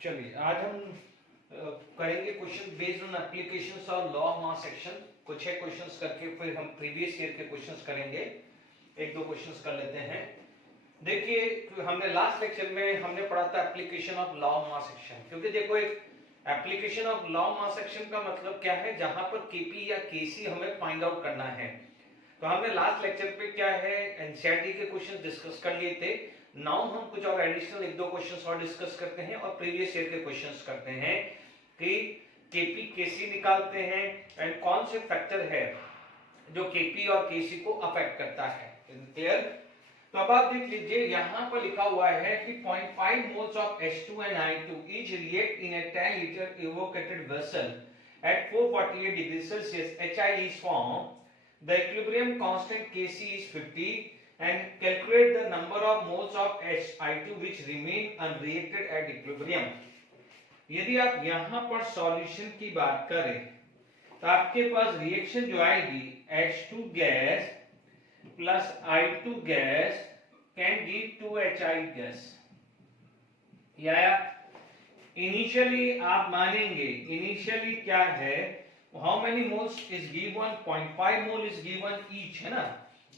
चलिए आज हम करेंगे question based on applications of law of mass action. कुछ है क्वेश्चंस करके फिर हम प्रीवियस ईयर के क्वेश्चंस करेंगे। एक दो क्वेश्चंस कर लेते हैं। देखिए हमने लास्ट लेक्चर में हमने पढ़ा था application of law of mass action, क्योंकि देखो एक application of law of mass action का मतलब क्या है, जहां पर केपी या केसी हमें फाइंड आउट करना है। तो हमने लास्ट लेक्चर पे क्या है एनसीईआरटी के क्वेश्चंस डिस्कस कर लिए थे। नाउ हम कुछ और एडिशनल एक दो क्वेश्चंस और डिस्कस करते हैं और प्रीवियस ईयर के क्वेश्चंस करते हैं कि केपी केसी निकालते हैं एंड कौन से फैक्टर है जो केपी और केसी को अफेक्ट करता है। क्लियर? तो अब आप देख लीजिए यहां पर लिखा हुआ है कि 0.5 moles of H2 and I2 each react in a 10 liter evacuated vessel at 448 degrees Celsius. HI is formed. The equilibrium constant Kc is 50 and calculate the number of moles of HI2 which remain unreacted at equilibrium. यदि आप यहां पर solution की बात करें तो आपके पास reaction जो आएगी H2 gas plus I2 gas can give 2HI gas. या इनिशियली आप मानेंगे इनिशियली क्या है, how many moles is given, 0.5 mole is given each, है ना।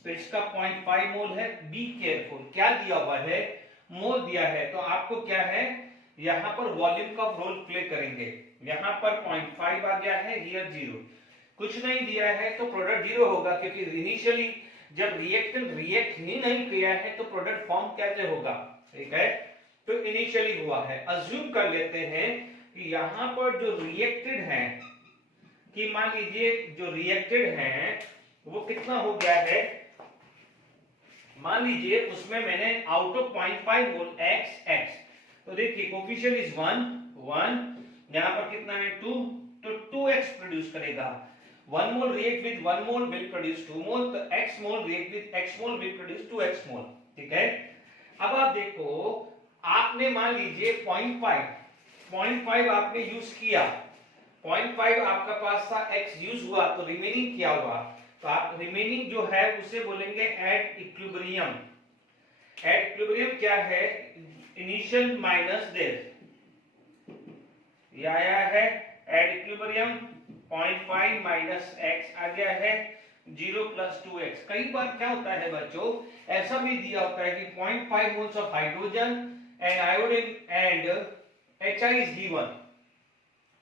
तो इसका 0.5 मोल है। बी केयरफुल, क्या दिया हुआ है, मोल दिया है। तो आपको क्या है यहां पर वॉल्यूम का रोल प्ले करेंगे। यहां पर 0.5 आ गया है, हियर 0, कुछ नहीं दिया है तो प्रोडक्ट 0 होगा, क्योंकि इनिशियली जब रिएक्टेंट रिएक्ट ही नहीं किया है तो प्रोडक्ट फॉर्म कैसे होगा। ठीक है, तो इनिशियली हुआ है। अज्यूम कर लेते हैं कि यहां पर जो रिएक्टेड है कि मान लीजिए जो रिएक्टेड है वो कितना हो गया है, मान लीजिए उसमें मैंने आउट ऑफ 0.5 मोल x, तो देखिए कोफिशिएंट इज 1, यहां पर कितना है 2, तो 2x प्रोड्यूस करेगा। 1 mole react with 1 mole will produce 2 mole, तो x mole react with x mole will produce 2x mole. ठीक है, अब आप देखो आपने मान लीजिए 0.5 आपने यूज किया, 0.5 आपका पास था, x यूज हुआ तो रिमेनिंग क्या हुआ, तो आप रिमेनिंग जो है उसे बोलेंगे एट इक्विलिब्रियम। एट इक्विलिब्रियम क्या है, इनिशियल माइनस दिस, ये आया है एट इक्विलिब्रियम 0.5 माइनस x आ गया है 0 प्लस 2x। कई बार क्या होता है बच्चों, ऐसा भी दिया होता है कि 0.5 moles of hydrogen and iodine and HI is given,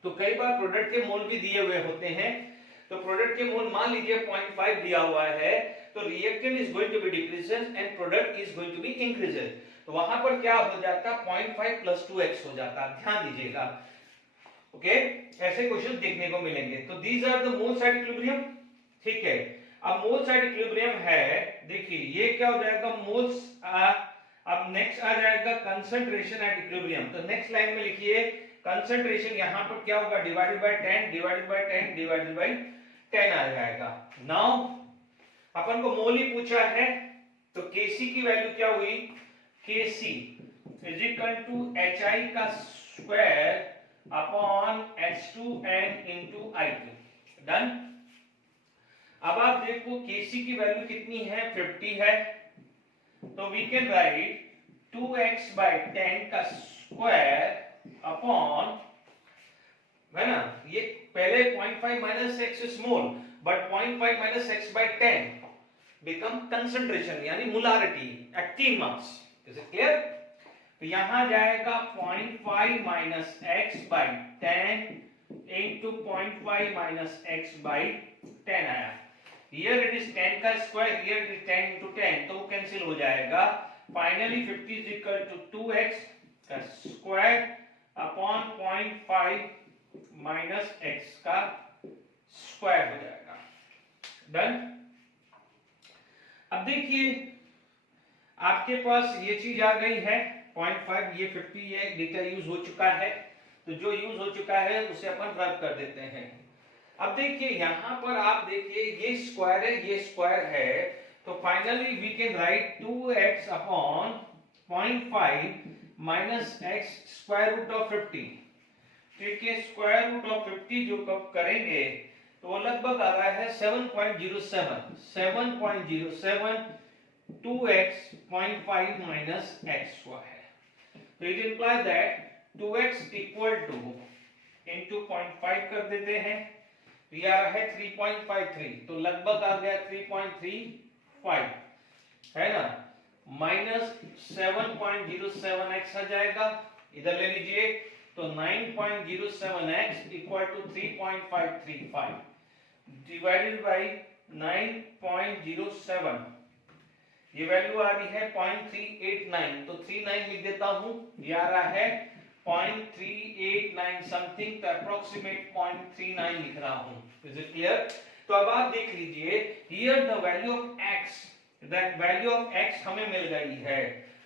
तो कई बार प्रोडक्ट के मोल भी दिए हुए होते हैं। तो प्रोडक्ट के मोल मान लीजिए 0.5 दिया हुआ है, तो reactant is going to be decreases and product is going to be increases. तो वहां पर क्या हो जाता, 0.5 प्लस 2x हो जाता, ध्यान दीजिएगा। ओके, ऐसे क्वेश्चन देखने को मिलेंगे। तो these are the mole side equilibrium. ठीक है, अब मोल साइड इक्विलिब्रियम है, देखिए ये क्या हो जाएगा मोल्स। अब नेक्स्ट आ जाएगा कंसंट्रेशन एट इक्विलिब्रियम। तो नेक्स्ट लाइन में लिखिए कंसंट्रेशन, यहां पर क्या होगा, divided by 10 divided by 10 divided by 10 आ जाएगा। नाउ अपन को मोल ही पूछा है, तो Kc की वैल्यू क्या हुई, Kc is equal to HI का square upon H2n into I2। Done. अब आप देखो Kc की वैल्यू कितनी है, 50 है, तो we can write 2x by 10 का स्क्वायर अपॉन, है ना, ये पहले 0.5 minus x small, but 0.5 minus x by 10 become concentration यानी molarity, active mass. Is it clear? तो यहां जाएगा 0.5 minus x by 10 into 0.5 minus x by 10 आया। Here it is 10 का square, here it is 10 into 10, तो कैंसिल हो जाएगा। Finally 50 is equal to 2x का स्क्वायर अपॉन 0.5 माइनस x का स्क्वायर हो जाएगा। डन। अब देखिए आपके पास ये चीज आ गई है 0.5, ये 50, ये डेटा यूज हो चुका है, तो जो यूज हो चुका है उसे अपन रब कर देते हैं। अब देखिए यहां पर आप देखिए ये स्क्वायर है, ये स्क्वायर है, तो finally we can write 2x अपॉन 0.5 minus x square root of 50। ठीक है, स्क्वायर रूट ऑफ 50 जो कब करेंगे तो वो लगभग आ रहा है 7.07 2x 0.5 minus x हुआ है। तो it implies that 2x equal two into 0.5 कर देते हैं, ये आ रहा है 3.53, तो लगभग आ गया 3.35 है ना, माइनस 7.07x आ जाएगा, इधर ले लीजिए, तो 9.07x equal to 3.535 divided by 9.07, ये वैल्यू आ रही है 0.389, तो 39 लिख देता हूं, ये आ रहा है 0.389 समथिंग, तो अप्रोक्सीमेट 0.39 लिख रहा हूं। Is it clear? तो अब आप देख लीजिए, here the value of x, that value of x हमें मिल गई है,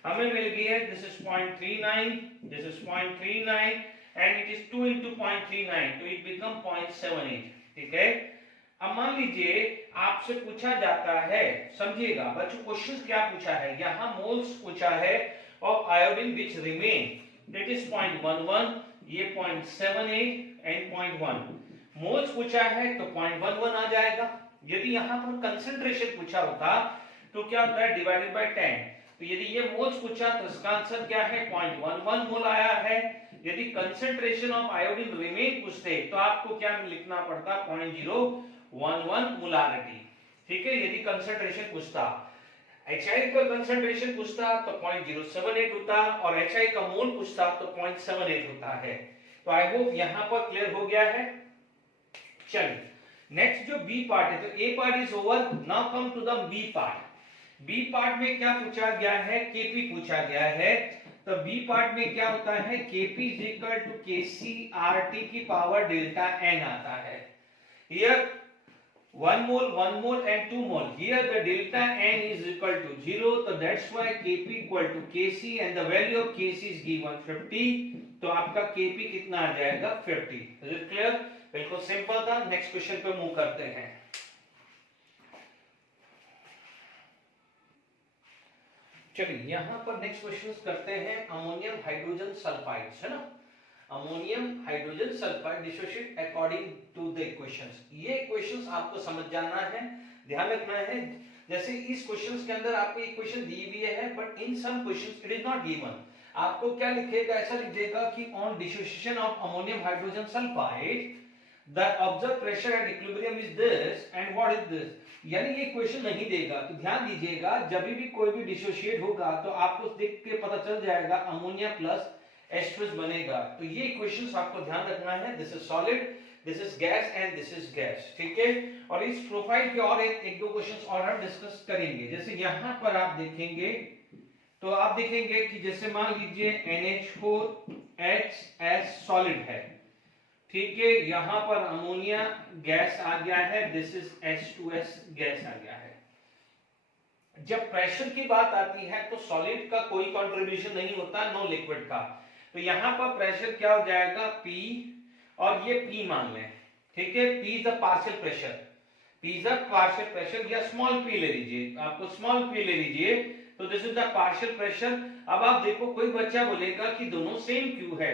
हमें मिल गई है, this is 0.39, this is 0.39 and it is 2 into 0.39, तो इट बिकम 0.78, ठीक है। अब मान लीजिए आपसे पूछा जाता है, समझिएगा बच्चों क्वेश्चन क्या पूछा है, यहां मोल्स पूछा है of iodine which remain, that is 0.11, ये 0.78 एंड 0.1, मोल्स पूछा है तो 0.11 आ जाएगा। यदि यहां पर कंसंट्रेशन पूछा होता तो क्या होता है, डिवाइडेड बाय 10, तो यदि ये मोल्स पूछा तो इसका आंसर क्या है, 0.11 मोल आया है। यदि कंसंट्रेशन ऑफ आयोडीन रिमेन पूछते तो आपको क्या लिखना पड़ता, 0.011 मोलारिटी, ठीक है। यदि कंसंट्रेशन पूछता, HI का कंसंट्रेशन पूछता तो 0.078 होता, और HI का मोल पूछता तो 0.78 होता है। तो आई होप यहां पर क्लियर हो गया है। चलिए नेक्स्ट जो बी पार्ट है, तो A part is over, now come to the B part. B part में क्या पूछा गया है, केपी पूछा गया है। तो बी पार्ट में क्या होता है, Kp is equal to Kc RT की पावर डेल्टा एन आता है। Here 1 mole and 2 mole. Here the delta n is equal to 0. So that's why Kp equal to Kc and the value of Kc is given 50. तो आपका Kp कितना आ जाएगा, 50. Is it clear? बिल्कुल simple था। Next question पे move करते हैं। चलिए यहाँ पर नेक्स्ट क्वेश्चन करते हैं, अमोनियम हाइड्रोजन सल्फाइड्स, है ना, ammonium hydrogen sulphide dissociate according to the equations. ये इक्वेशंस आपको समझ जाना है, ध्यान रखना है। जैसे इस क्वेश्चंस के अंदर आपको इक्वेशन दी हुई है, but in some questions it is not given. आपको क्या लिखेगा, ऐसा लिख देगा कि on dissociation of ammonium hydrogen sulphide the observed pressure at equilibrium is this and what is this, यानी ये क्वेश्चन नहीं देगा। तो ध्यान दीजिएगा, जब भी कोई भी डिसोसिएट होगा तो आपको देख के पता चल जाएगा अमोनिया प्लस H2S बनेगा। तो ये इक्वेशंस आपको ध्यान रखना है, this is solid, this is gas and this is gas, ठीक है। और इस प्रोफाइल के और एक दो क्वेश्चंस और हम डिस्कस करेंगे। जैसे यहां पर आप देखेंगे तो आप देखेंगे कि जैसे मान लीजिए NH4HS सॉलिड है, ठीक है, यहां पर अमोनिया गैस आ गया है, दिस इज H2S गैस आ गया है। जब प्रेशर की बात आती है तो सॉलिड का कोई कंट्रीब्यूशन नहीं होता, नो लिक्विड का। तो यहां पर प्रेशर क्या हो जाएगा, P, और ये P मान लें, ठीक है, P is the partial pressure, P is the partial pressure, या स्मॉल p ले लीजिए, आपको स्मॉल p ले लीजिए, तो this is the partial pressure. अब आप देखो कोई बच्चा बोलेगा कि दोनों सेम क्यों है,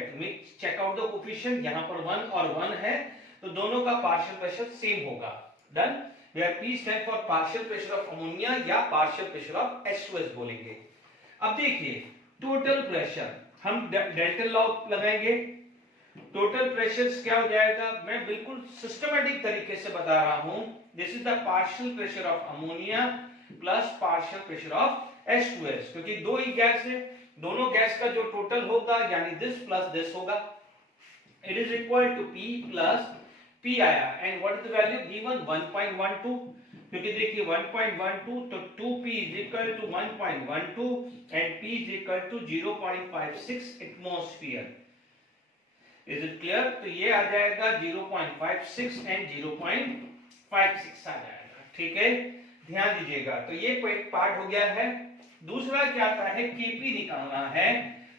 चेक आउट द कोफिशिएंट, यहां पर 1 और 1 है, तो दोनों का पार्शियल प्रेशर सेम होगा, done. where P stand for partial pressure of ammonia या partial pressure of H2S बोलेंगे। अब देखिए टोटल प्रेशर, हम डेल्टा लॉ लगाएंगे, टोटल प्रेशर क्या हो जाएगा, मैं बिल्कुल सिस्टमैटिक तरीके से बता रहा हूं, this is the partial pressure of ammonia plus partial pressure of H2S, क्योंकि दो ही गैस है, दोनों गैस का जो टोटल होगा यानी दिस प्लस दिस होगा, it is equal to P plus P आया, and what is the value given, 1.12, क्योंकि देखिए 1.12 तो 2P is equal to 1.12 and P is equal to 0.56 atmosphere. Is it clear? तो ये आ जाएगा 0.56 एंड 0.56 आ जाएगा, ठीक है, ध्यान दीजिएगा। तो ये पार्ट हो गया है। दूसरा क्या आता है, Kp निकालना है,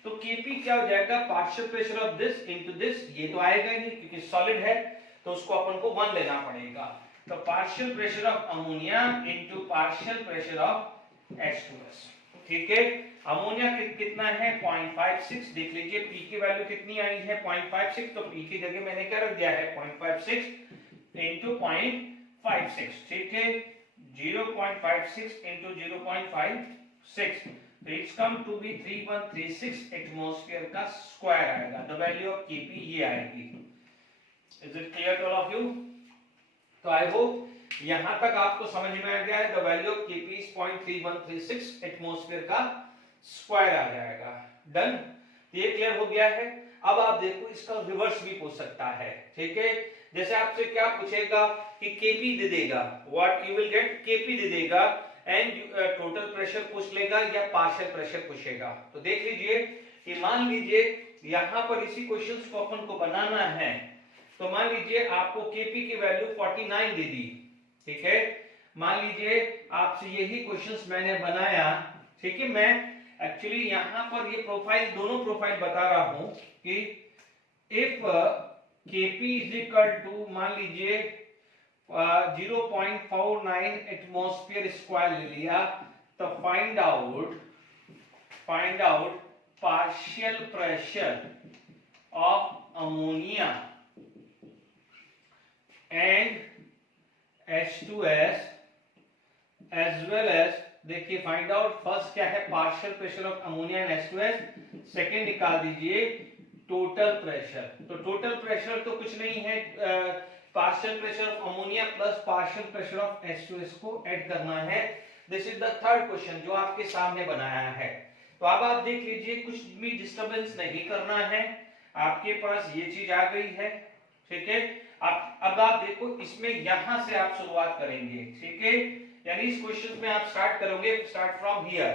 तो Kp क्या हो जाएगा, partial pressure of this into this, ये तो आएगा ही नहीं क्योंकि सॉलिड है, तो उसको अपन को 1 लेना पड़ेगा। तो partial pressure of ammonia into partial pressure of H2S, ठीक है। अमोनिया कितना है, 0.56, देख लीजिए P की वैल्यू कितनी आई है, 0.56, तो P की जगह मैंने क्या रख दिया है, 0.56 इनटू 0.56, ठीक है, 0.56 इनटू 0.56, तो it's come to be 3136 atmosphere का स्क्वायर आएगा। द वैल्यू ऑफ केपी ये आएगी। Is it clear to all of you? तो आई होप यहां तक आपको समझ में आ गया है। The value of KP is 0.3136 atmosphere का स्क्वायर आ जाएगा। डन, ये क्लियर हो गया है। अब आप देखो इसका रिवर्स भी पूछ सकता है, ठीक है। जैसे आपसे क्या पूछेगा कि केपी दे देगा, what you will get, KP दे देगा एंड टोटल प्रेशर पूछ लेगा या पार्शियल प्रेशर पूछेगा। तो देख लीजिए कि मान लीजिए यहां पर इसी क्वेश्चंस को अपन को बनाना है, तो मान लीजिए आपको केपी की वैल्यू 49 दे दी, ठीक है। मान लीजिए आपसे यही क्वेश्चंस मैंने बनाया, ठीक है। मैं एक्चुअली यहां पर ये प्रोफाइल, दोनों प्रोफाइल बता रहा हूं कि if Kp is equal to मान लीजिए 0.49 एटमॉस्फेयर स्क्वायर ले लिया, तो find out partial pressure of ammonia and H2S as well as, देखिए फाइंड आउट फर्स्ट क्या है, partial pressure of ammonia and H2S, second निकाल दीजिए टोटल प्रेशर। तो टोटल प्रेशर तो कुछ नहीं है, partial pressure of ammonia plus partial pressure of H2S को ऐड करना है। This is the third question जो आपके सामने बनाया है। तो अब आप देख लीजिए, कुछ भी डिस्टरबेंस नहीं करना है, आपके पास ये चीज आ गई है, ठीक है। अब आप देखो इसमें यहां से आप शुरुआत करेंगे, ठीक है। यानी इस क्वेश्चन में आप स्टार्ट करोगे, start from here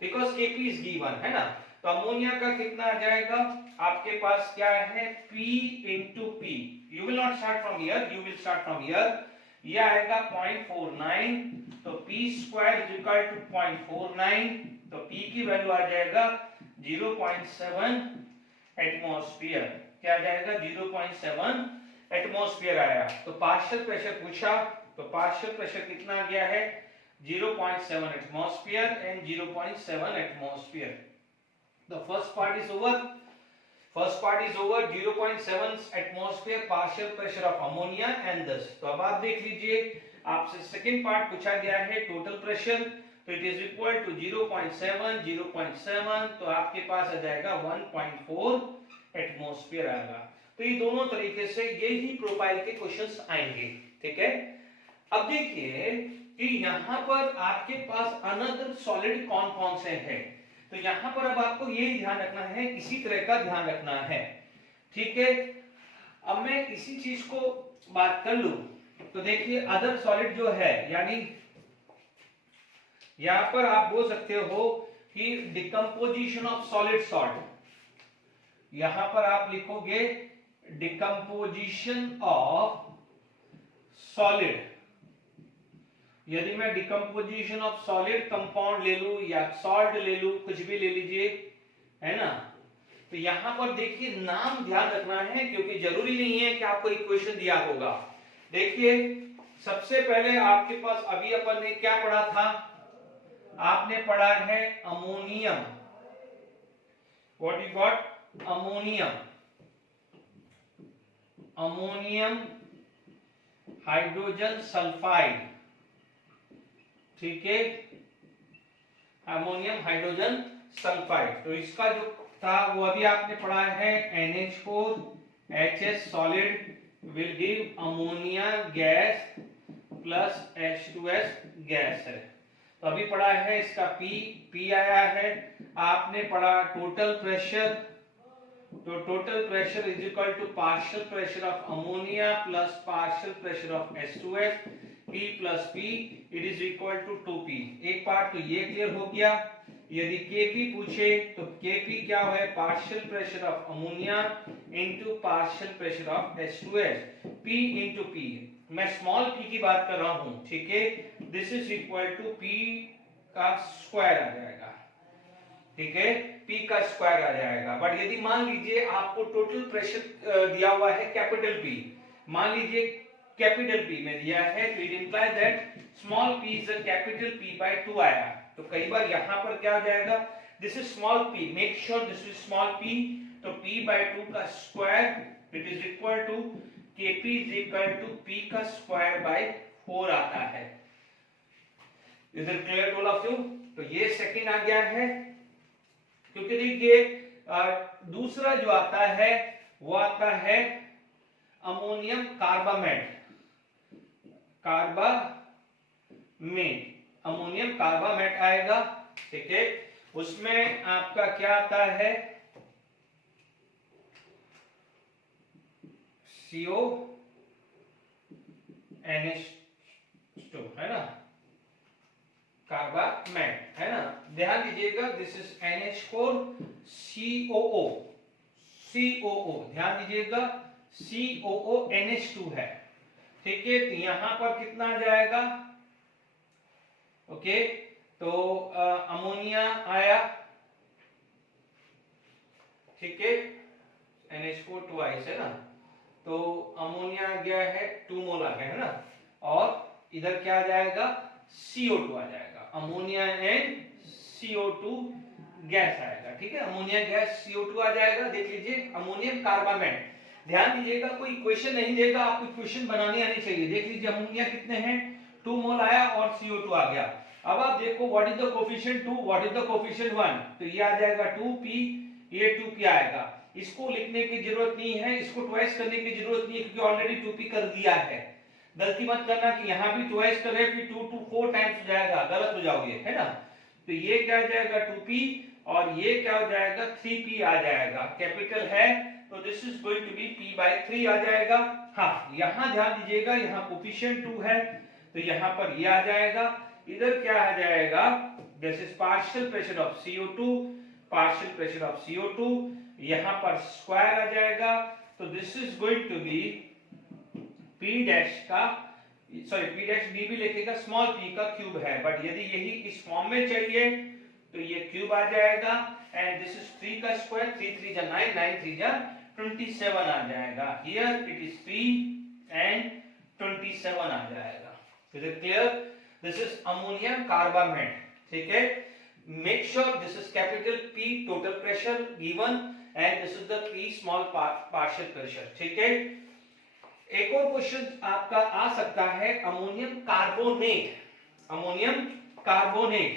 because KP is given, है ना। तो अमोनिया का कितना आ जाएगा आपके पास, क्या है, P into P। You will not start from here, you will start from here. ये आएगा 0.49, तो P square is equal to 0.49, तो P की वैल्यू आ जाएगा 0.7 एटमॉस्फेयर। क्या आ जाएगा, 0.7 एटमॉस्फेयर आया। तो पार्शियल प्रेशर पूछा, तो पार्शियल प्रेशर कितना आ गया है, 0.7 atmosphere and 0.7 atmosphere. The first part is over. 0.7 atmosphere partial pressure of ammonia and thus। तो अब आप देख लीजिए, आपसे सेकंड पार्ट पूछा गया है टोटल प्रेशर, तो इट इज इक्वल टू 0.7, तो आपके पास आ जाएगा 1.4 एटमॉस्फेयर आएगा। तो ये दोनों तरीके से यही प्रोफाइल के क्वेश्चंस आएंगे, ठीक है। अब देखिए कि यहाँ पर आपके पास अनदर सॉलिड कौन कौन से हैं। तो यहां पर अब आपको यही ध्यान रखना है, इसी तरह का ध्यान रखना है, ठीक है। अब मैं इसी चीज को बात कर लूं, तो देखिए अदर सॉलिड जो है, यानी यहां पर आप बोल सकते हो कि डिकम्पोजिशन ऑफ सॉलिड सॉल्ट। यहां पर आप लिखोगे डिकम्पोजिशन ऑफ सॉलिड। यदि मैं डिकम्पोजिशन ऑफ सॉलिड कंपाउंड ले लूं या सॉल्ट ले लूं, कुछ भी ले लीजिए, है ना। तो यहां पर देखिए नाम ध्यान रखना है, क्योंकि जरूरी नहीं है कि आपको इक्वेशन दिया होगा। देखिए सबसे पहले आपके पास अभी अपन ने क्या पढ़ा था, आपने पढ़ा है ammonium. What you got, ammonium hydrogen sulphide, ठीक है, अमोनियम हाइड्रोजन सल्फाइड। तो इसका जो था वो अभी आपने पढ़ा है NH4HS solid will give ammonia gas plus H2S gas है। तो अभी पढ़ा है इसका P आया है। आपने पढ़ा टोटल प्रेशर, तो total pressure is equal to partial pressure of ammonia plus partial pressure of H2S, P plus P it is equal to 2P। एक पार्ट तो ये क्लियर हो गया। यदि Kp पूछे तो Kp क्या है, partial pressure of ammonia into partial pressure of H2S, P into P। मैं स्मॉल p की बात कर रहा हूं, ठीक है। This is equal to P का स्क्वायर आ जाएगा, ठीक है, P का स्क्वायर आ जाएगा। बट यदि मान लीजिए आपको टोटल प्रेशर दिया हुआ है कैपिटल P, मान लीजिए कैपिटल P में दिया है, तो it imply that small p is a capital P by 2 आया। तो कई बार यहां पर क्या हो जाएगा, this is small p, make sure this is small p, तो p by 2 का square it is equal to Kp is equal to P का स्क्वायर by 4 आता है। Is it clear to all of you? तो ये second आ गया है, क्योंकि देखिए दूसरा जो आता है वो आता है अमोनियम कार्बामेट, अमोनियम कार्बामेट आएगा, ठीक है। उसमें आपका क्या आता है, CONH2 है ना, कार्बामेट है ना, ध्यान दीजिएगा, दिस इज NH4 COO, ध्यान दीजिएगा COO NH2 है, ठीक है। तो यहां पर कितना आ जाएगा, ओके, तो अमोनिया आया, ठीक है, NH4 ट्वाइस है ना, तो अमोनिया आ गया है 2 मोल आ गया है ना, और इधर क्या आ जाएगा, CO2 आ जाएगा, अमोनिया एंड CO2 गैस आएगा, ठीक है, अमोनिया गैस CO2 आ जाएगा। देख लीजिए अमोनियम कार्बामेट, ध्यान दीजिएगा कोई इक्वेशन नहीं देगा, आपको इक्वेशन बनानी आनी चाहिए। देख लीजिए अमोनिया कितने हैं, 2 मोल आया और CO2 आ गया। अब आप देखो what is the coefficient 2, what is the coefficient 1, तो ये आ जाएगा 2p, ये 2p आएगा। इसको लिखने की जरूरत नहीं है, इसको ट्वाइस करने की जरूरत नहीं है, क्योंकि ऑलरेडी 2p कर दिया है। गलती मत करना कि यहां भी ट्वाइस करे फिर 2 to 4 टाइम्स हो जाएगा, गलत हो जाओगे, है ना। तो ये क्या आ जाएगा 2p, और ये क्या हो जाएगा 3p आ जाएगा, कैपिटल है तो this is going to be p/3 आ जाएगा। हाँ, यहां ध्यान दीजिएगा, यहां कोफिशिएंट 2 है तो यहां पर ये आ जाएगा, इधर क्या आ जाएगा, this is partial pressure of CO2, partial pressure of CO2, यहां पर स्क्वायर आ जाएगा, तो this is going to be p dash का, सॉरी p डैश b भी लिखेगा, स्मॉल p का क्यूब है, बट यदि यही इस फॉर्म में चाहिए तो ये क्यूब आ जाएगा, एंड दिस इज 3 का स्क्वायर, 3 3 जा 9, 9 3 जा 27 आ जाएगा, हियर इट इज 3 एंड 27 आ जाएगा। Is it clear, this is ammonium carbamate, ठीक है। Make sure this is capital P total pressure given, and this is the P small partial pressure, ठीक है। एक और क्वेश्चन आपका आ सकता है, अमोनियम कार्बोनेट, अमोनियम कार्बोनेट,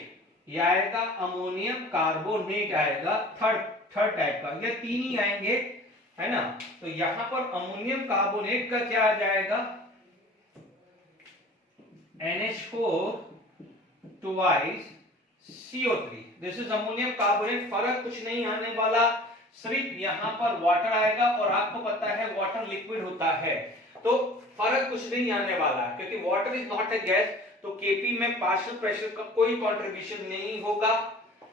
ये आएगा अमोनियम कार्बोनेट आएगा, थर्ड टाइप का, ये 3 ही आएंगे, है ना। तो यहां पर अमोनियम कार्बोनेट का क्या आ जाएगा, NH4 twice CO3, this is ammonium carbonate, फर्क कुछ नहीं आने वाला, सिर्फ यहां पर वाटर आएगा, और आपको पता है वाटर लिक्विड होता है, तो फर्क कुछ नहीं आने वाला, क्योंकि water is not a gas, तो Kp में पार्शियल प्रेशर का कोई कंट्रीब्यूशन नहीं होगा,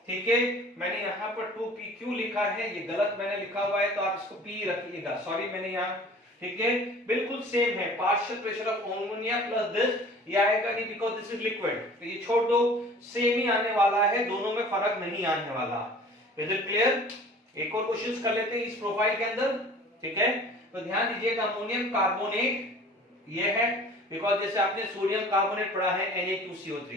ठीक है। मैंने यहाँ पर 2p क्यों लिखा है, ये गलत मैंने लिखा हुआ है, तो आप इसको p रखिएगा, सॉरी मैंने यहाँ, ठीक है, बिल्कुल सेम है, partial pressure of ammonia plus this, ये आएगा नहीं बिकॉज़ दिस इज लिक्विड, तो ये छोड़ दो, सेम ही आने वाला है, दोनों में फर्क नहीं आने वाला। इज इट क्लियर, एक और क्वेश्चंस कर लेते हैं इस प्रोफाइल के अंदर, ठीक है। तो ध्यान दीजिएगा अमोनियम कार्बोनेट ये है, बिकॉज जैसे आपने सोडियम कार्बोनेट पढ़ा है Na2CO3,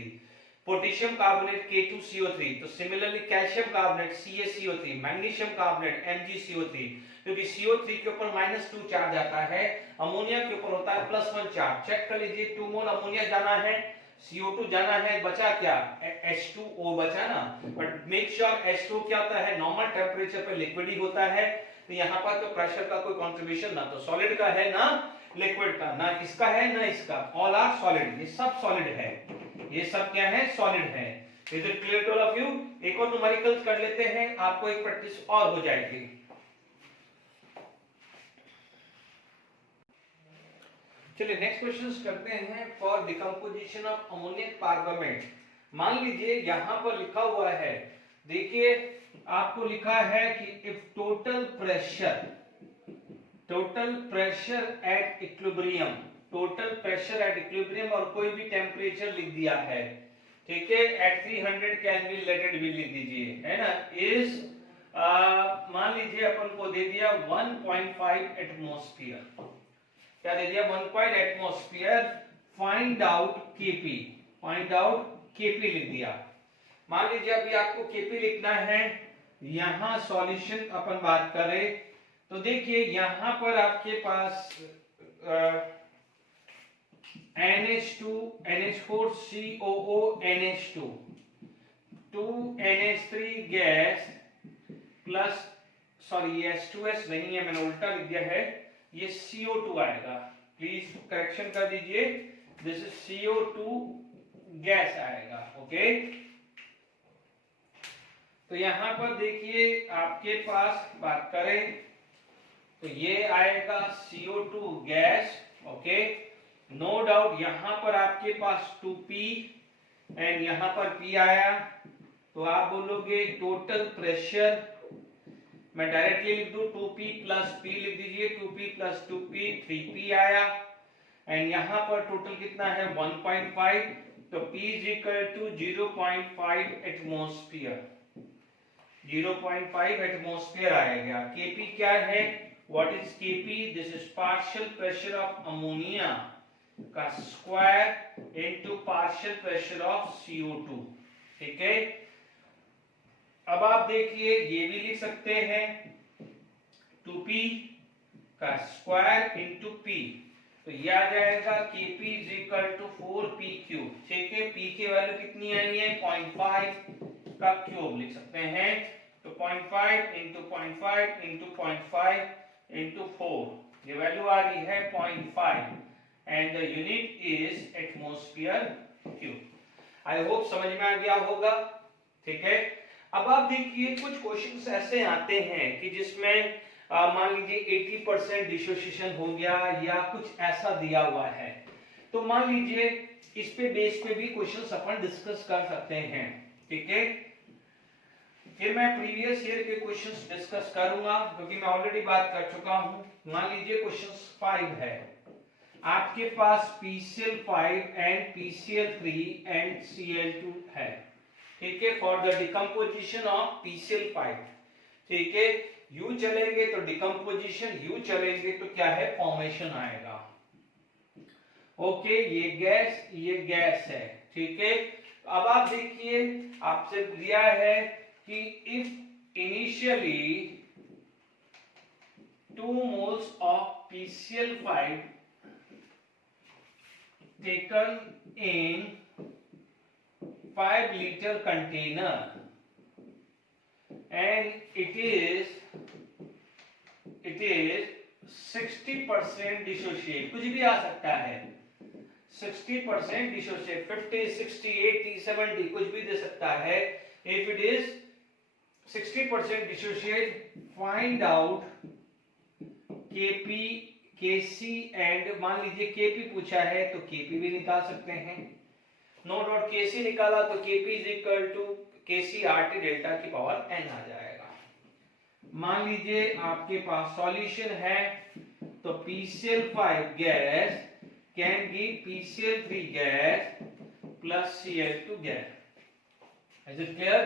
पोटेशियम कार्बोनेट K2CO3, तो similarly calcium carbonate CaCO3, magnesium carbonate MgCO3, क्योंकि CO3 के ऊपर -2 चार्ज आता है, अमोनिया के ऊपर होता है +1 चार्ज। चेक कर लीजिए, 2 मोल अमोनिया जाना है, CO2 जाना है, बचा क्या, H2O बचा ना, बट मेक श्योर H2 क्या होता है, नॉर्मल टेम्परेचर पे लिक्विड ही होता है, तो यहाँ पर तो प्रेशर का कोई कंट्रीब्यूशन ना तो सॉलिड का है ना लिक्विड का, ना इसका है ना इसका, ऑल आर सॉलिड, ये सब सॉलिड है, ये सब क्या है, सॉलिड है। Is it clear to all of you. एक और न्यूमेरिकल्स कर लेते हैं, आपको एक प्रैक्टिस और हो जाएगी। चलिए नेक्स्ट क्वेश्चंस करते हैं, for decomposition of ammonium carbamate. मान लीजिए यहां पर लिखा हुआ है, देखिए आपको लिखा है कि if total pressure at equilibrium, total pressure at equilibrium, और कोई भी टेम्परेचर लिख दिया है, ठीक है, at 300 kelvin let it be लिख दीजिए, है ना, इज मान लीजिए अपन को दे दिया 1.5 एटमॉस्फेयर, क्या दे दिया, 1 एटमॉस्फेयर, फाइंड आउट Kp लिख दिया। मान लीजिए अभी आपको Kp लिखना है, यहां सॉल्यूशन अपन बात करें तो देखिए यहां पर आपके पास NH2 NH4 COO NH2, 2NH3 gas plus, sorry ये H2S नहीं है, मैंने उल्टा लिख दिया है, ये CO2 आएगा, प्लीज करेक्शन कर दीजिए, दिस इज CO2 गैस आएगा। ओके, तो यहां पर देखिए आपके पास बात करें तो ये आएगा CO2 gas. Okay, no doubt यहां पर आपके पास 2P एंड यहां पर P आया, तो आप बोलोगे टोटल प्रेशर, मैं डायरेक्टली लिख दूं 2P प्लस P लिख दीजिए, 2P प्लस 2P 3P आया, एंड यहां पर टोटल कितना है 1.5, तो P is equal to 0.5 atmosphere, 0.5 atmosphere आएगा। Kp क्या है, what is Kp, this is partial pressure of ammonia का square into partial pressure of CO2। ठीक है, अब आप देखिए ये भी लिख सकते हैं 2P का स्क्वायर इनटू P, तो ये आ जाएगा Kp is equal to 4P cube. ठीक है, P की वैल्यू कितनी आई है 0.5 का क्यूब लिख सकते हैं, तो 0.5 इंटू 0.5 इंटू 0.5 इंटू 4, ये वैल्यू आ रही है 0.5 and the unit is atmosphere cube. I hope समझ में आ गया होगा। ठीक है, अब आप देखिए कुछ क्वेश्चंस ऐसे आते हैं कि जिसमें मान लीजिए 80% डिसोसिएशन हो गया या कुछ ऐसा दिया हुआ है, तो मान लीजिए इस पे बेस पे भी क्वेश्चंस अपन डिस्कस कर सकते हैं। ठीक है, फिर मैं प्रीवियस ईयर के क्वेश्चंस डिस्कस करूंगा क्योंकि मैं ऑलरेडी बात कर चुका हूं। मान लीजिए क्वेश्चन 5 है, आपके पास PCl5 and PCl3 and Cl2 है। ठीक है, for the decomposition of PCl5। ठीक है, U चलेंगे तो डिकम्पोजिशन, U चलेंगे तो क्या है फॉर्मेशन आएगा। ओके, ये गैस है। ठीक है, अब आप देखिए आपसे दिया है कि if initially 2 moles of PCl5 taken in 5-liter container and it is 60% dissociate, कुछ भी आ सकता है, 60% dissociate, 50, 60, 80, 70 कुछ भी दे सकता है। If it is 60% dissociate, find out Kp, Kc and मान लीजिए Kp पूछा है तो Kp भी निकाल सकते हैं। नो डाउट Kc निकाला तो Kp is equal to Kc RT delta की पावर n आ जाएगा। मान लीजिए आपके पास सॉल्यूशन है तो PCl5 gas can give PCl3 gas plus Cl2 gas. Is it clear?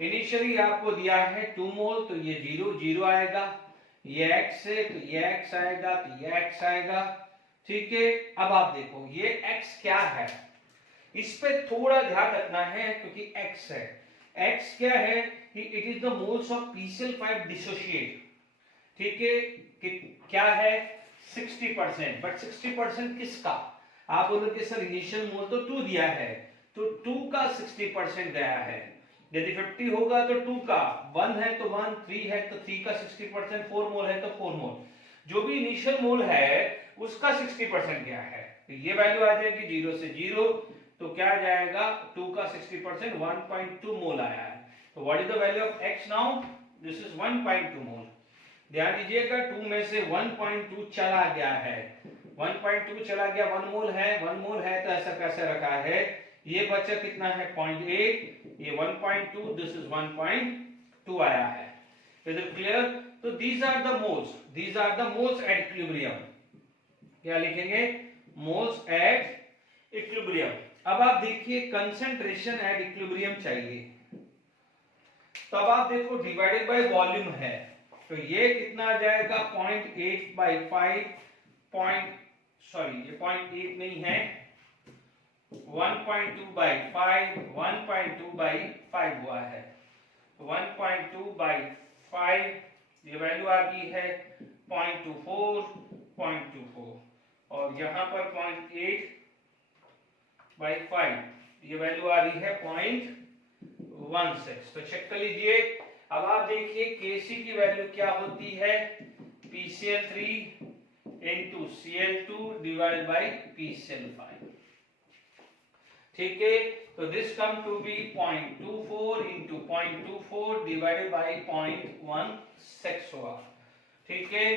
Initially आपको दिया है 2 मोल, तो ये 0 आएगा, ये x है तो ये x आएगा, तो ये x आएगा। ठीक है, अब आप देखो ये x क्या है, इस पे थोड़ा ध्यान रखना है क्योंकि x है। x क्या है कि it is the moles of PCl5 dissociate. ठीक है, कि क्या है 60%, बट 60% किसका? आप बोलोगे सर इनिशियल मोल तो 2 दिया है, तो 2 का 60% गया है। यदि 50 होगा तो 2 का, 1 है तो 1, 3 है तो 3 का 60%, 4 मोल है तो 4 मोल, जो भी इनिशियल मोल है उसका 60% गया है, तो ये वैल्यू आ जाएगी 0 से 0, तो क्या आ जाएगा 2 का 60% 1.2 मोल आया है। तो what is the value of x now? This is 1.2 मोल। ध्यान दीजिएगा 2 में से 1.2 चला गया है, 1.2 चला गया, 1 मोल है, 1 मोल है तो ऐसा कैसे रखा है, ये बचा कितना है 0.8, ये 1.2, दिस इज 1.2 आया है। Is it clear? तो these are the moles at equilibrium. क्या लिखेंगे? Moles at equilibrium. अब आप देखिए कंसंट्रेशन एट इक्विलिब्रियम चाहिए, तो अब आप देखो डिवाइडेड बाय वॉल्यूम है, तो ये कितना आ जाएगा 0.8/5, ये 0.8 नहीं है, 1.2/5, 1.2/5 हुआ है, 1.2/5, ये वैल्यू आ गई है 0.24, और यहाँ पर 0.8/5, ये वैल्यू आ रही है 0.16। तो चेक कर लीजिए। अब आप देखिए Kc की वैल्यू क्या होती है, PCl3 into Cl2 divided by PCl5। ठीक है, तो this come to be 0.24 into 0.24 divided by 0.16 होगा। ठीक है,